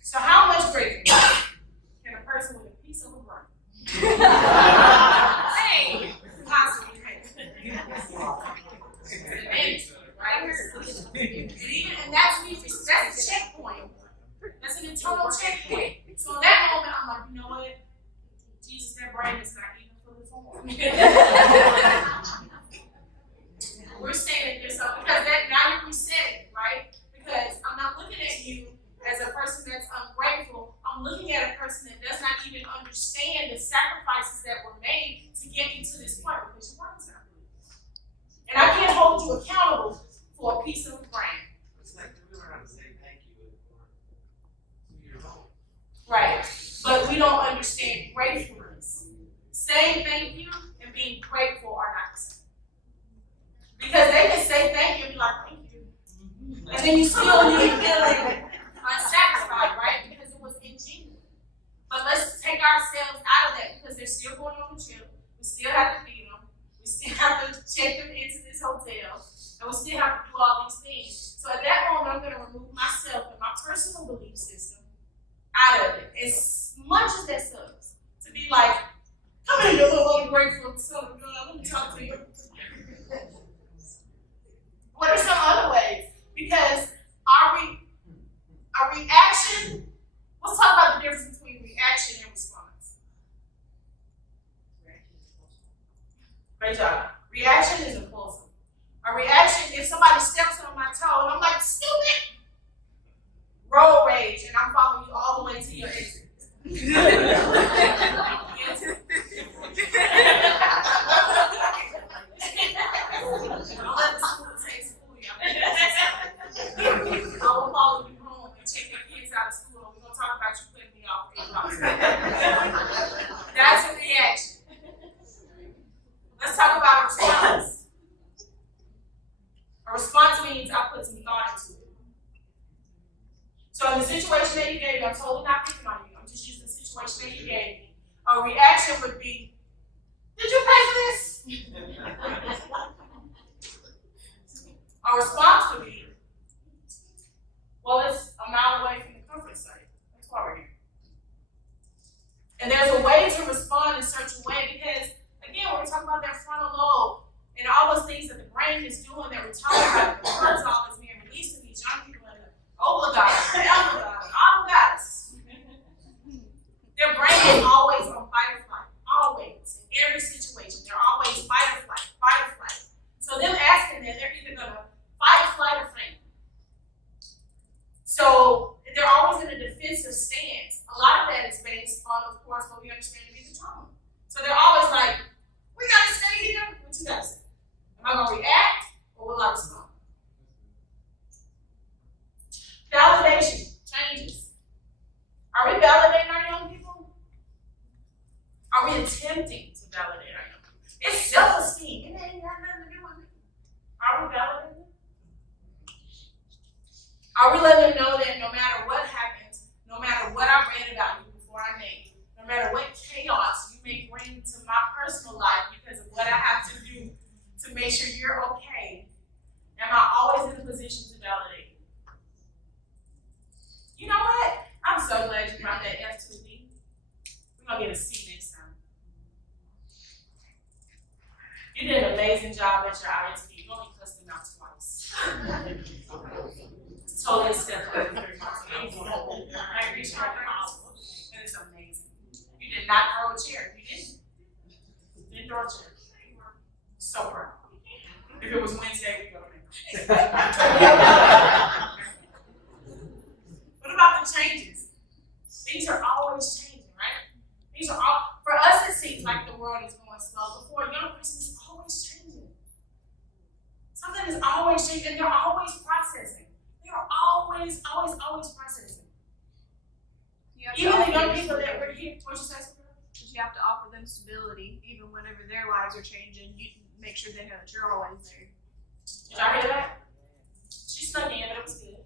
So how much gratefulness can a person with a piece of a brain possibly have? And that's a checkpoint. That's an internal checkpoint. So in that moment, I'm like, you know what? Jesus, that brain is not even fully formed. We're saying that there's something, because that now you reset it, right? Because I'm not looking at you as a person that's ungrateful. I'm looking at a person that does not even understand the sacrifices that were made to get you to this point because your brain's not good. And I can't hold you accountable for a piece of the brain. It's like we learn how to say thank you when we're 2 years old. Right. But we don't understand gratefulness. Saying thank you and being grateful are not the same. Because they can say thank you and be like, thank you. And then you still leave feeling unsatisfied, right? Because it was ingenuine. But let's take ourselves out of that because they're still going on the trip. We still have to feed them. We still have to check them into this hotel. And we still have to do all these things. So at that moment, I'm going to remove myself and my personal belief system out of it. As much as that sucks. To be like, come here, you little ungrateful son of God. Let me talk to you. What are some other ways? Because our reaction, let's talk about the difference between reaction and response. Great job. Reaction is impulsive. A reaction, if somebody steps on my toe and I'm like, stupid, road rage, and I'm following you all the way to your exit. about a response. A response means I put some thought into it. So in the situation that you gave me, I'm totally not picking on you. I'm just using the situation that you gave me. A reaction would be, did you pay for this? A response would be, well, it's a mile away from the comfort zone. That's why we're here. And there's a way to respond in such a way because, again, we're talking about that frontal lobe and all those things that the brain is doing that we're talking about, the cortisol that's being released in these young people, and the obligatus, the amygdala, all that. Their brain is always on fight or flight, always, in every situation. They're always fight or flight, fight or flight. So them asking that, they're either going to fight, flight, or faint. So they're always in a defensive stance. A lot of that is based on, of course, what we understand to be the trauma. So they're always like, we got to stay here. What you got to say? Am I going to react or will I respond? Validation changes. Are we validating our young people? Are we attempting to validate our young people? It's self-esteem. It ain't got nothing to do with me. Are we validating? Are we letting them know that no matter what happens, no matter what I read about you before I met you, no matter what chaos you may bring to my personal life because of what I have to do to make sure you're okay, am I always in a position to validate you? You know what? I'm so glad you brought that F2B. We're going to get a C next time. You did an amazing job at your ISP. You only cussed them out twice. Totally stepped up. I reached my house. And it's amazing. You did not throw a chair. You didn't. You didn't throw a chair. So proud. If it was Wednesday, we'd go there. What about the changes? Things are always changing, right? Things are all, for us it seems like the world is going slow, but for a young person it's always changing. Something is always changing, and they're always processing. They're always processing. Even the young people that were here, what'd you say, Sophia? Because you have to offer them stability, even whenever their lives are changing. You can make sure they know that you're always there. Did y'all hear that? She snuck in, but it was good.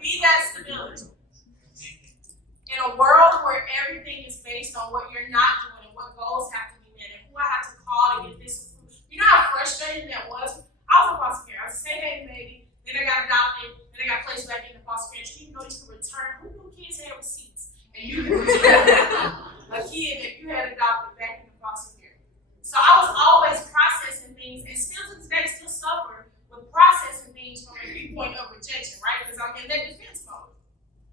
Be that stability. In a world where everything is based on what you're not doing and what goals have to be met and who I have to call to get this approved. You know how frustrating that was? I was a foster care. I was a state baby. Then I got adopted. Then I got placed back in the foster care. You know you could return. Who knew kids had receipts? And you could return a kid that you had adopted back in the foster care. So I was always processing things, and still to today, still suffer with processing things from a viewpoint of rejection, right? Because I'm in that defense mode.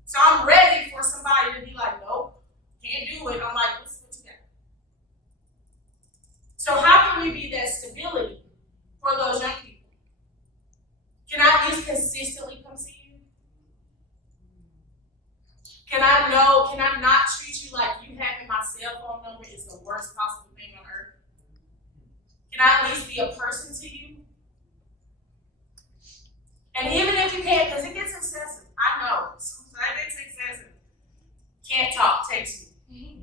So I'm ready for somebody to be like, nope, can't do it. I'm like, what's what you got? So how can we be that stability for those young people? Can I at least consistently come see you? Can I not treat you like you having my cell phone number is the worst possible thing on earth? Can I at least be a person to you? And even if you can't, because it gets excessive. I know. Sometimes it's excessive. Can't talk, text me.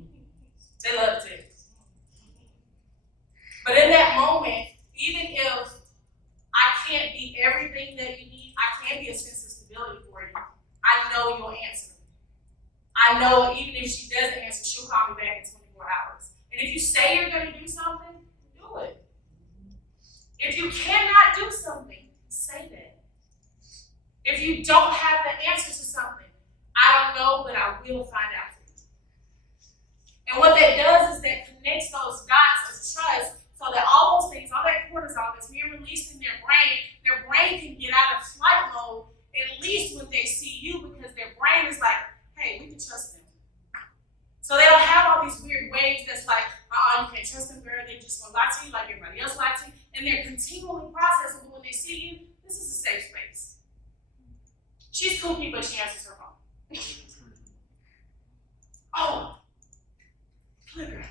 They love to text. But in that moment, even if I can't be everything that you need, I can be a sense of stability for you. I know you'll answer. I know even if she doesn't answer, she'll call me back in 24 hours. And if you say you're going to do something, do it. If you cannot do something, say that. If you don't have the answer to something, I don't know, but I will find out for you. And what that does is that connects those dots of trust so that all those things, all that cortisol that's being released in their brain can get out of flight mode, at least when they see you, because their brain is like, hey, we can trust them. So they don't have all these weird waves that's like, you can't trust them, girl, they just gonna lie to you like everybody else lied to you. And they're continually processing, but when they see you, this is a safe space. She's kooky, but she answers her phone. Oh, clicker.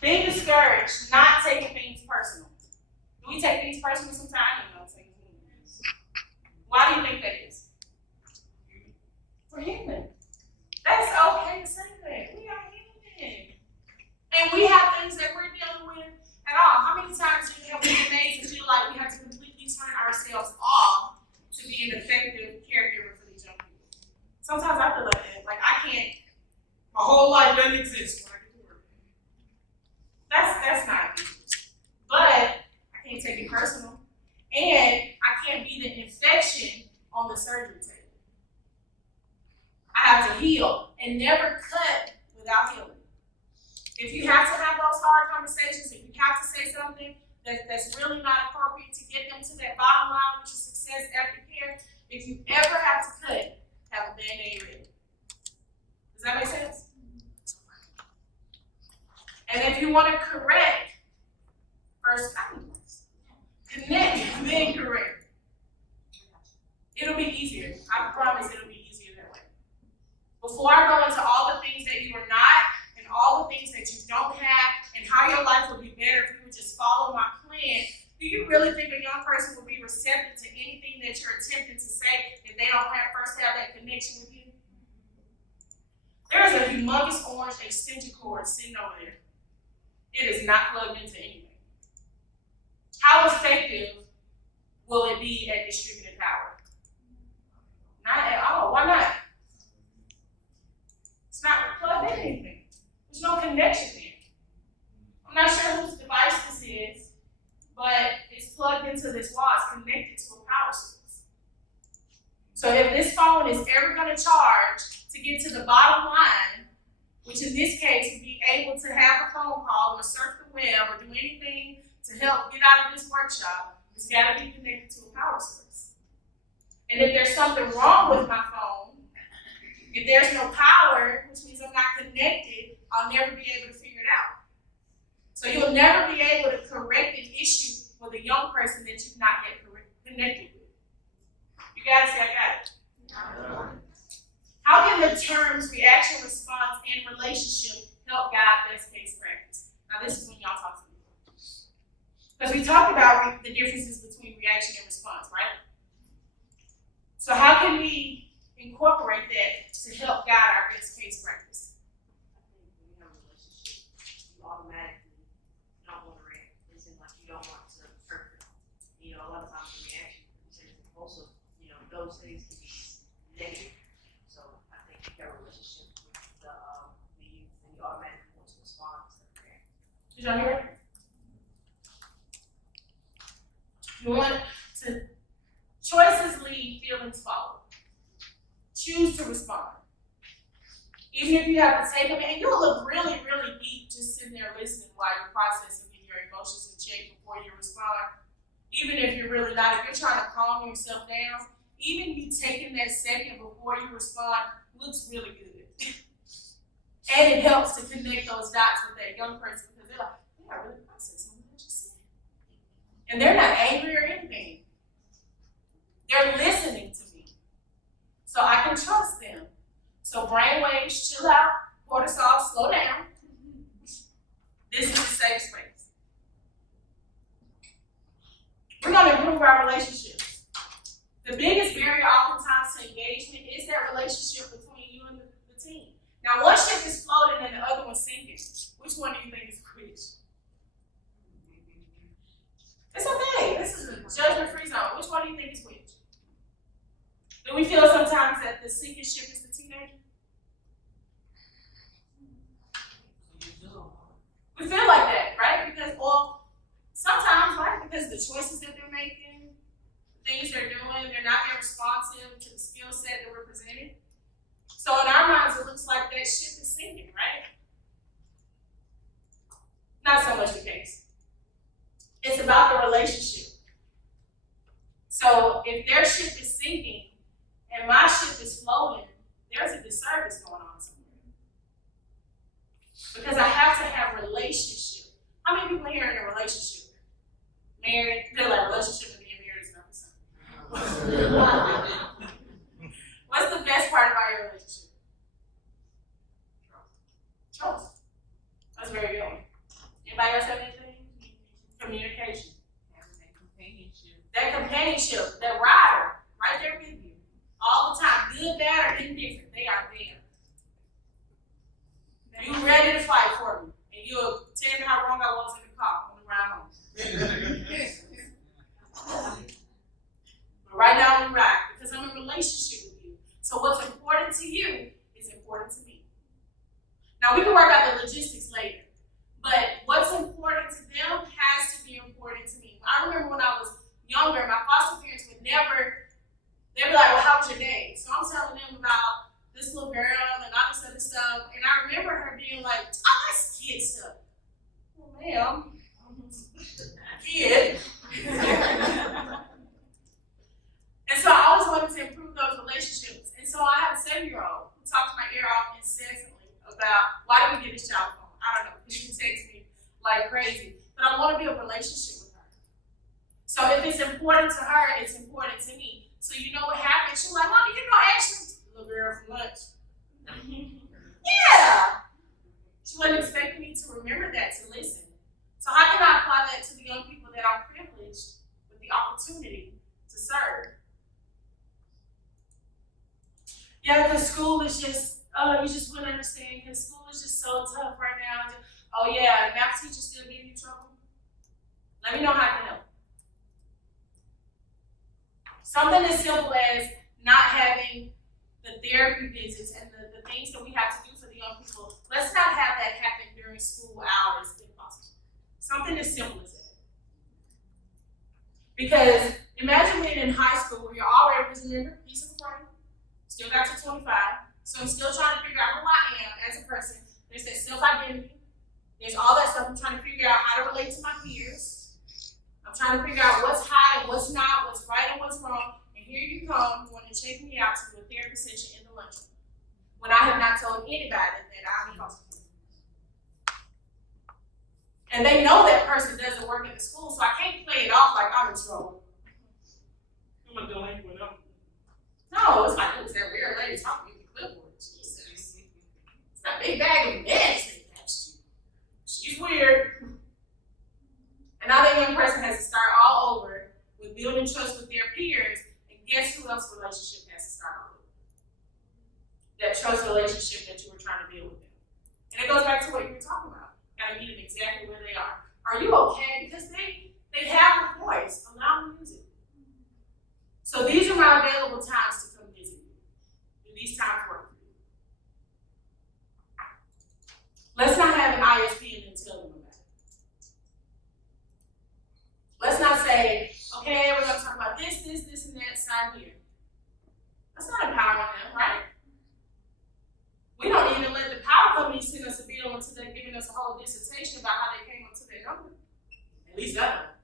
Being discouraged, not taking things personal. Do we take things personal sometimes? We don't take things. Why do you think that is? We're human. That's say that. We are human. And we have things that we're dealing with at all. How many times have we been made to feel like we have to completely turn ourselves off to be an effective caregiver for these young people? Sometimes I feel like that. Like I can't, my whole life doesn't exist when I get to work. That's not me. But I can't take it personal. And I can't be the infection on the surgery table. I have to heal and never cut without healing. If you have to have those hard conversations, if you have to say something that's really not appropriate to get them to that bottom line, which is success after care, if you ever have to cut, have a Band-Aid ready. Does that make sense? And if you want to correct, first connect, then correct. It'll be easier. I promise it'll be easier that way. Before I go into all the things that you are not, and all the things that you don't have, and how your life would be better if you would just follow my plan, do you really think a young person will be receptive to anything that you're attempting to say if they don't first have that connection with you? There's a humongous orange extension cord sitting over there. It is not plugged into anything. How effective will it be at distributed power? Not at all. Why not? It's not plugged in anything. There's no connection there. I'm not sure whose device this is, but it's plugged into this wall. It's connected to a power source. So if this phone is ever going to charge to get to the bottom line, which in this case would be able to have a phone call or surf the web or do anything to help get out of this workshop, it's got to be connected to a power source. And if there's something wrong with my phone, if there's no power, which means I'm not connected, I'll never be able to figure it out. So you'll never be able to correct an issue with a young person that you've not yet connected with. You gotta say, I got it. How can the terms reaction, response, and relationship help guide best case practice? Now this is when y'all talk to me. Because we talked about the differences between reaction and response, right? So how can we incorporate that to help guide our best case practice? I think when you have a relationship, you automatically don't want to react. It seems like you don't want to hurt them. You know, a lot of times the reaction is impulsive. You know, those things can be negative. So I think if you have a relationship with the youth, then you automatically want to respond instead of react. Did y'all hear it? You want to choices lead, feelings follow. Choose to respond. Even if you have to take them, and you'll look really, really deep just sitting there listening while you're processing, getting your emotions in check before you respond. Even if you're really not, if you're trying to calm yourself down, even you taking that second before you respond looks really good. And it helps to connect those dots with that young person because they're like, yeah, I really processing what I just said. And they're not angry or anything. They're listening to me. So I can trust them. So brain waves, chill out, cortisol, slow down. This is a safe space. We're going to improve our relationships. The biggest barrier oftentimes to engagement is that relationship between you and the team. Now, one ship is floating and the other one's sinking. Which one do you think is which? It's okay. This is a judgment-free zone. Which one do you think is which? Do we feel sometimes that the sinking ship is the teenager? We feel like that, right? Because, well, sometimes, right? Because the choices that they're making, the things they're doing, they're not being responsive to the skill set that we're presenting. So in our minds, it looks like that ship is sinking, right? Not so much the case. It's about the relationship. So if their ship is sinking and my ship is floating, there's a disservice going on somewhere. Because I have to have relationship. How many people here in a relationship? Married? Feel like relationship and being married is not the same. What's the best part about your relationship? Trust. That's very good. Anybody else have anything? Communication. That companionship, that rider, right there with you. All the time, good, bad, or indifferent, they are there. Now we can work out the logistics later, but what's important to them has to be important to me. I remember when I was younger, my foster parents would never, they'd be like, well, how was your day? So I'm telling them about this little girl and all this other stuff, and I remember her being like, oh, that's kid stuff. Well, ma'am, kid. And so I always wanted to improve those relationships. And so I have a 7-year-old who talks my ear off incessantly about why do we get this child phone? I don't know, because she texts me like crazy. But I want to build a relationship with her. So if it's important to her, it's important to me. So you know what happened? She's like, Mommy, you know Ashley, little girl from lunch. Yeah. She wasn't expecting me to remember that, to listen. So how can I apply that to the young people that I'm privileged with the opportunity to serve? Yeah, because school is just, oh, you just wouldn't understand, because school is just so tough right now. Oh yeah, the math teacher still giving you trouble? Let me know how I can help. Something as simple as not having the therapy visits and the things that we have to do for the young people, let's not have that happen during school hours if possible. Something as simple as that. Because imagine being in high school where you're already, because remember, piece of the brain, still got to 25, so I'm still trying to figure out who I am as a person. There's that self-identity. There's all that stuff. I'm trying to figure out how to relate to my peers. I'm trying to figure out what's hot and what's not, what's right and what's wrong. And here you come, wanting to check me out to do a therapy session in the lunchroom, when I have not told anybody that I'm in foster care. And they know that person doesn't work at the school, so I can't play it off like I'm in trouble. I'm a delinquent. No, it's like, who's that weird lady talking to the clipboard? Jesus. It's that big bag of medicine. She's weird. And now that young person has to start all over with building trust with their peers, and guess who else relationship has to start all over? That trust relationship that you were trying to build with them. And it goes back to what you were talking about. Gotta meet them exactly where they are. Are you okay? Because they have a voice. Allow them to use it. So these are my available times to come visit you. Do these times work for you? Let's not have an ISP and then tell them about it. Let's not say, okay, we're gonna talk about this, and that, sign here. That's not empowering them, right? We don't even let the power companies send us a bill until they're giving us a whole dissertation about how they came up to their number. At least that one.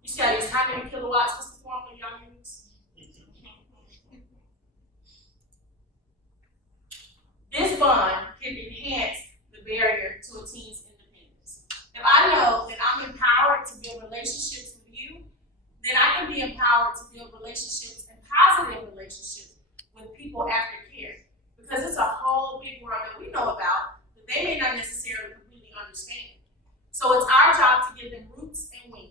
You see how these how many kilowatts was the formula y'all use? This bond can enhance the barrier to a teen's independence. If I know that I'm empowered to build relationships with you, then I can be empowered to build relationships and positive relationships with people after care. Because it's a whole big world that we know about that they may not necessarily completely understand. So it's our job to give them roots and wings.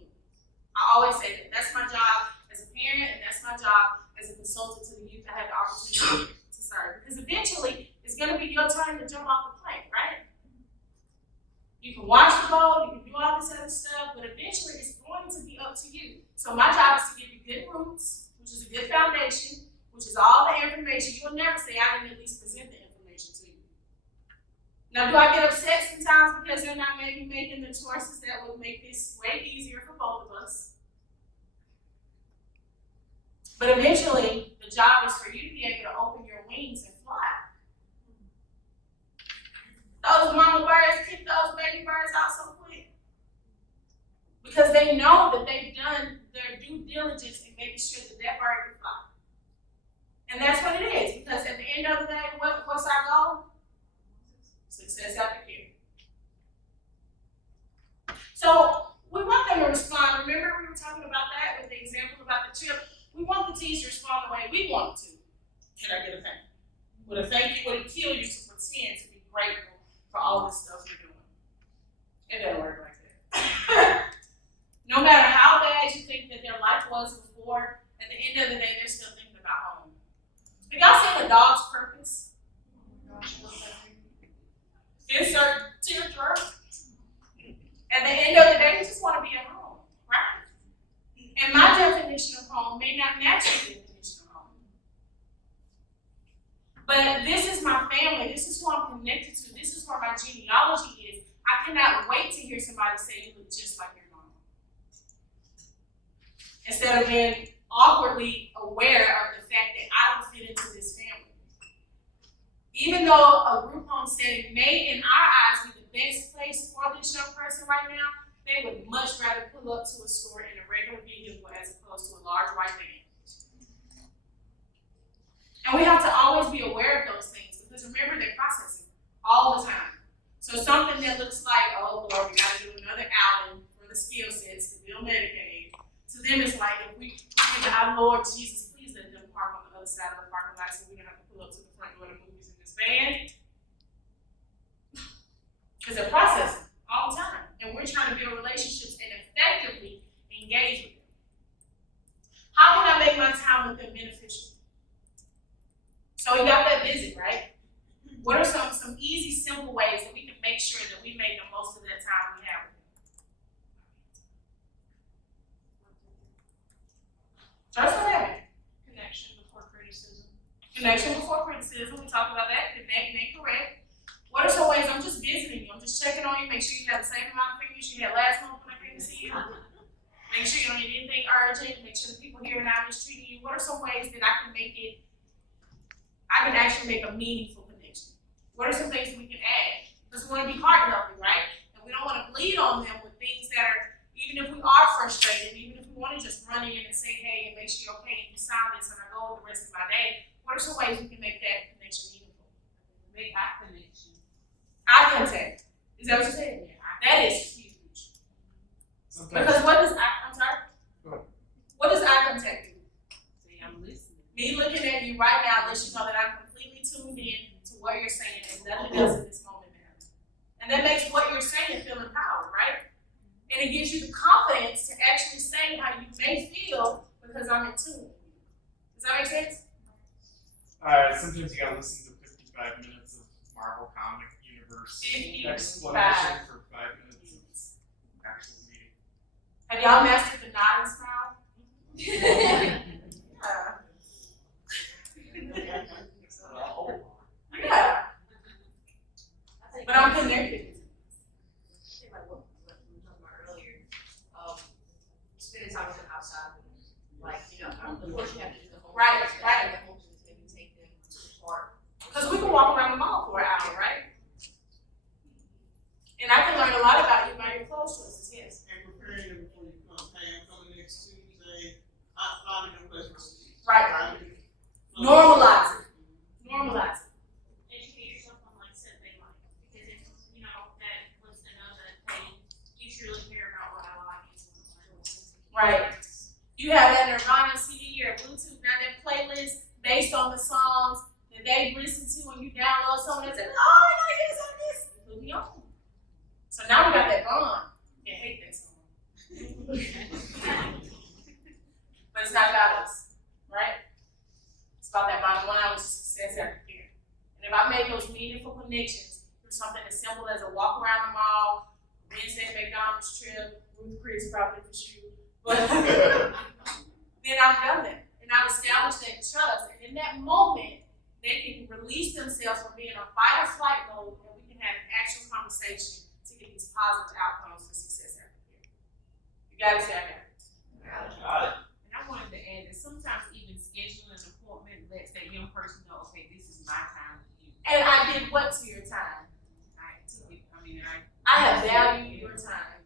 I always say that. That's my job as a parent, and that's my job as a consultant to the youth I have the opportunity to serve. Because eventually, it's going to be your turn to jump off the plane, right? You can watch the boat, you can do all this other stuff, but eventually it's going to be up to you. So my job is to give you good roots, which is a good foundation, which is all the information. You'll never say, I didn't at least present the information to you. Now, do I get upset sometimes because they're not maybe making the choices that would make this way easier for both of us? But eventually, the job is for you to be able to open your wings and fly. Those mama birds kick those baby birds out so quick. Because they know that they've done their due diligence in making sure that that bird can fly. And that's what it is, because at the end of the day, what's our goal? Success after care. So we want them to respond. Remember we were talking about that with the example about the chip. We want the teens to respond the way we want them to. Can I get a thank you? Would a thank you, would it kill you to pretend to be grateful for all this stuff you're doing? It doesn't work like that. No matter how bad you think that their life was before, at the end of the day, they're still thinking about home. Have y'all seen A Dog's Purpose? Insert teardrop. At the end of the day, you just want to be at home, right? And my definition of home may not match your definition of home. But this is my family. connected to. This is where my genealogy is. I cannot wait to hear somebody say you look just like your mom. Instead of being awkwardly aware of the fact that I don't fit into this family. Even though a group home setting may, in our eyes, be the best place for this young person right now, they would much rather pull up to a store in a regular vehicle as opposed to a large white van. And we have to always be aware of those things because remember, they're processing all the time. So something that looks like, oh Lord, we gotta do another outing for the skill sets to build Medicaid. To them, it's like, if we say, our Lord Jesus, please let them park on the other side of the parking lot so we don't have to pull up to the front door of the movies in this van. Because they're processing all the time. And we're trying to build relationships and effectively engage with them. How can I make my time with them beneficial? So we got that visit, right? What are some easy, simple ways that we can make sure that we make the most of that time we have with them? Just go ahead. Connection before criticism. Connection before criticism. We talked about that. Connect, make, correct. What are some ways? I'm just visiting you. I'm just checking on you. Make sure you have the same amount of fingers you had last month when I came to see you. Make sure you don't need anything urgent. Make sure the people here are not mistreating you. What are some ways that I can actually make a meaningful connection? What are some things that we can add? Because we want to be heart healthy, right? And we don't want to bleed on them with things that are, even if we are frustrated, even if we want to just run in and say, hey, and make sure you're okay, and you sign this, and I go with the rest of my day, what are some ways we can make that connection meaningful? Make eye connection. Eye contact. Is that what you said? Yeah, That is huge. Sometimes, Because what does I'm sorry? Go ahead. What does eye contact do? say I'm listening. Me looking at you right now lets you know that I'm completely tuned in to what you're saying and nothing else in this moment matters. And that makes what you're saying feel empowered, right? And it gives you the confidence to actually say how you may feel because I'm in tune. Does that make sense? Sometimes you gotta listen to 55 minutes of Marvel comic universe 55 explanation for 5 minutes of actual reading. Have y'all mastered the nod and smile? Yeah. Yeah. But I'm connected. I think like what we were talking about earlier, spending time with them outside. Like, of course you have to do the home. Right, chores, but right. the home chores maybe take them to the park. Because we can walk around the mall for an hour, right? And I can learn a lot about you by your clothes choices, yes. And preparing them before you come. Hey, I'm coming next Tuesday. I found a new place for sleep. Right. Normalize it. Normalize it. Educate yourself on like stuff they like. Because if that lets them know that hey, you truly care about what I like and Right. You have that Nirvana CD or Bluetooth, now that playlist based on the songs that they listen to when you download something and say, oh, I know you hear some of this. Put me on. So now we got that bond. You hate that song. But it's not about us, right? It's about that bottom line, which is success after care. And if I make those meaningful connections through something as simple as a walk around the mall, Wednesday McDonald's trip, Ruth Chris probably for you, but then I've done that. And I've established that trust. And in that moment, they can release themselves from being a fight or flight mode and we can have actual conversation to get these positive outcomes for success after care. You gotta say I got it. Got it. And I wanted to add that sometimes even scheduling an appointment lets that young person know, okay, this is my time with you. And I did what to your time? I I have valued your time.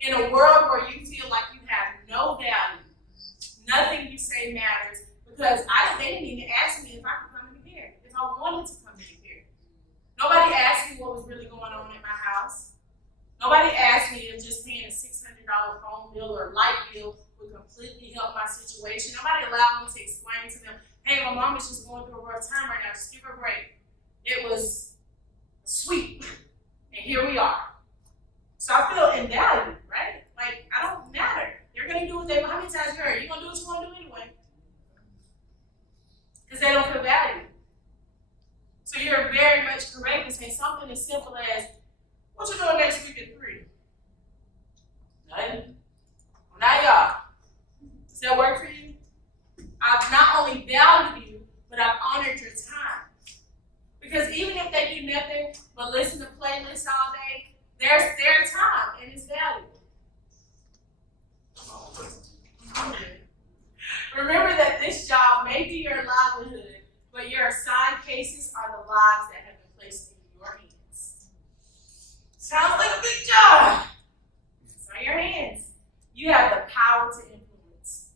In a world where you feel like you have no value, nothing you say matters, because they didn't even ask me if I could come in here, if I wanted to come in here. Nobody asked me what was really going on at my house. Nobody asked me if just paying a $600 phone bill or light bill would completely help my situation. Nobody allowed me to explain to them, hey, my mom is just going through a rough time right now, just give her a break. It was sweet, and here we are. So I feel invalued, right? Like, I don't matter. They're gonna do what they want. How many times you heard? You're gonna do what you wanna do anyway. Because they don't feel valued. So you're very much correct in saying something as simple as, what you doing next week at 3? Nothing. Well, now y'all. Does that work for you? I've not only valued you, but I've honored your time. Because even if they do nothing but listen to playlists all day, there's their time and it's valuable. Remember that this job may be your livelihood, but your assigned cases are the lives that have been placed in your hands. Sounds like a big job. It's on your hands. You have the power to influence.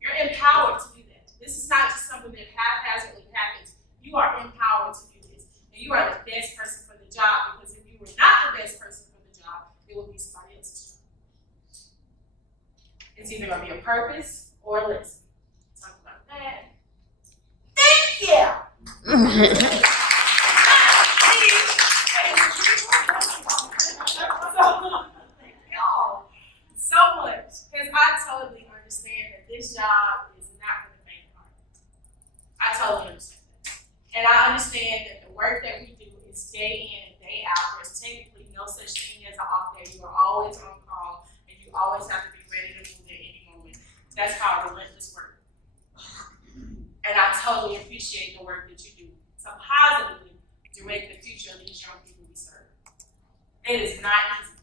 You're empowered to do that. This is not just something that haphazardly happens. You are empowered to do this. And you are the best person for the job, because if you were not the best person for the job, it would be somebody else's job. It's either going to be a purpose or a lesson. Talk about that. Thank you! Thank y'all so much, because I totally understand that this job is not for the faint of heart. I totally understand that. And I understand that the work that we do is day in and day out. There's technically no such thing as an off day. You are always on call, and you always have to be ready to move at any moment. That's how relentless work. And I totally appreciate the work that you do to positively direct the future of these young people we serve. It is not easy,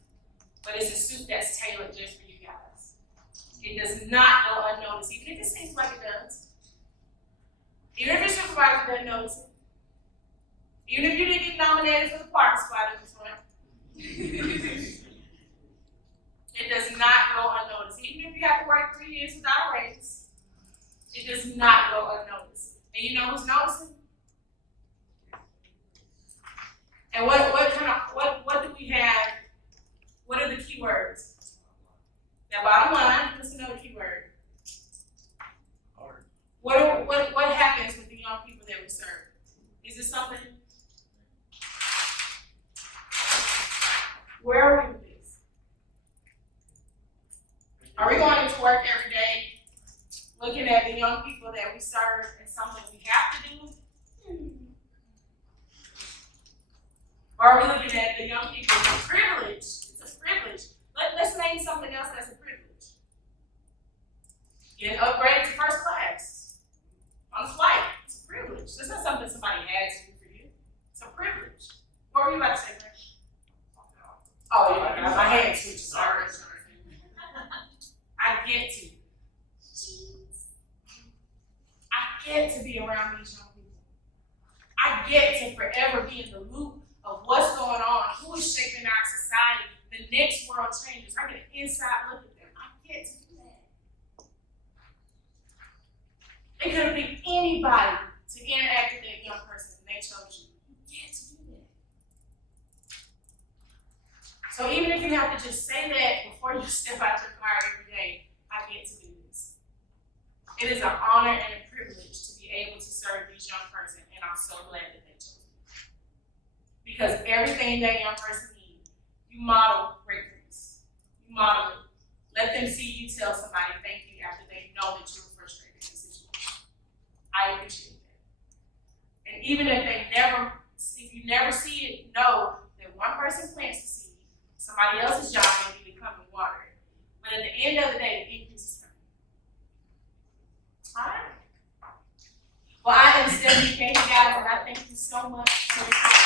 but it's a suit that's tailored just for you guys. It does not go unnoticed, even if it seems like it does. Even if your supervisor doesn't notice it. Even if you didn't get nominated for the parking spot in the front. It does not go unnoticed. Even if you have to work 3 years without a raise, it does not go unnoticed. And you know who's noticing? And what do we have? What are the keywords? That bottom line, what's another keyword? What happens with the young people that we serve? Is it something? Where are we with this? Are we going into work every day looking at the young people that we serve as something we have to do? Or are we looking at the young people as a privilege? It's a privilege. Let's name something else that's a privilege. Getting upgraded to first class on a flight. It's a privilege. That's not something somebody had to do for you. It's a privilege. What were you about to say, Greg? Oh, yeah, my hand switched. Sorry. I get to. I get to be around these young people. I get to forever be in the loop of what's going on, who is shaping our society, the next world changes. I get an inside look at them. I get to do that. It could have been anybody to interact with that young person, and they chose you. You get to do that. So even if you have to just say that before you step out your car every day, I get to do this. It is an honor and a privilege to be able to serve these young person, and I'm so glad that they chose me. Because everything that young person needs, you model gratefulness. You model it. Let them see you tell somebody thank you after they know that you were frustrated in the situation. I appreciate that. And even if you never see it, know that one person plants the seed, somebody else's job may be to come and water it. But at the end of the day, the increase is coming. All right. Well, I am Stephanie Keahey, guys, and I thank you so much for your time.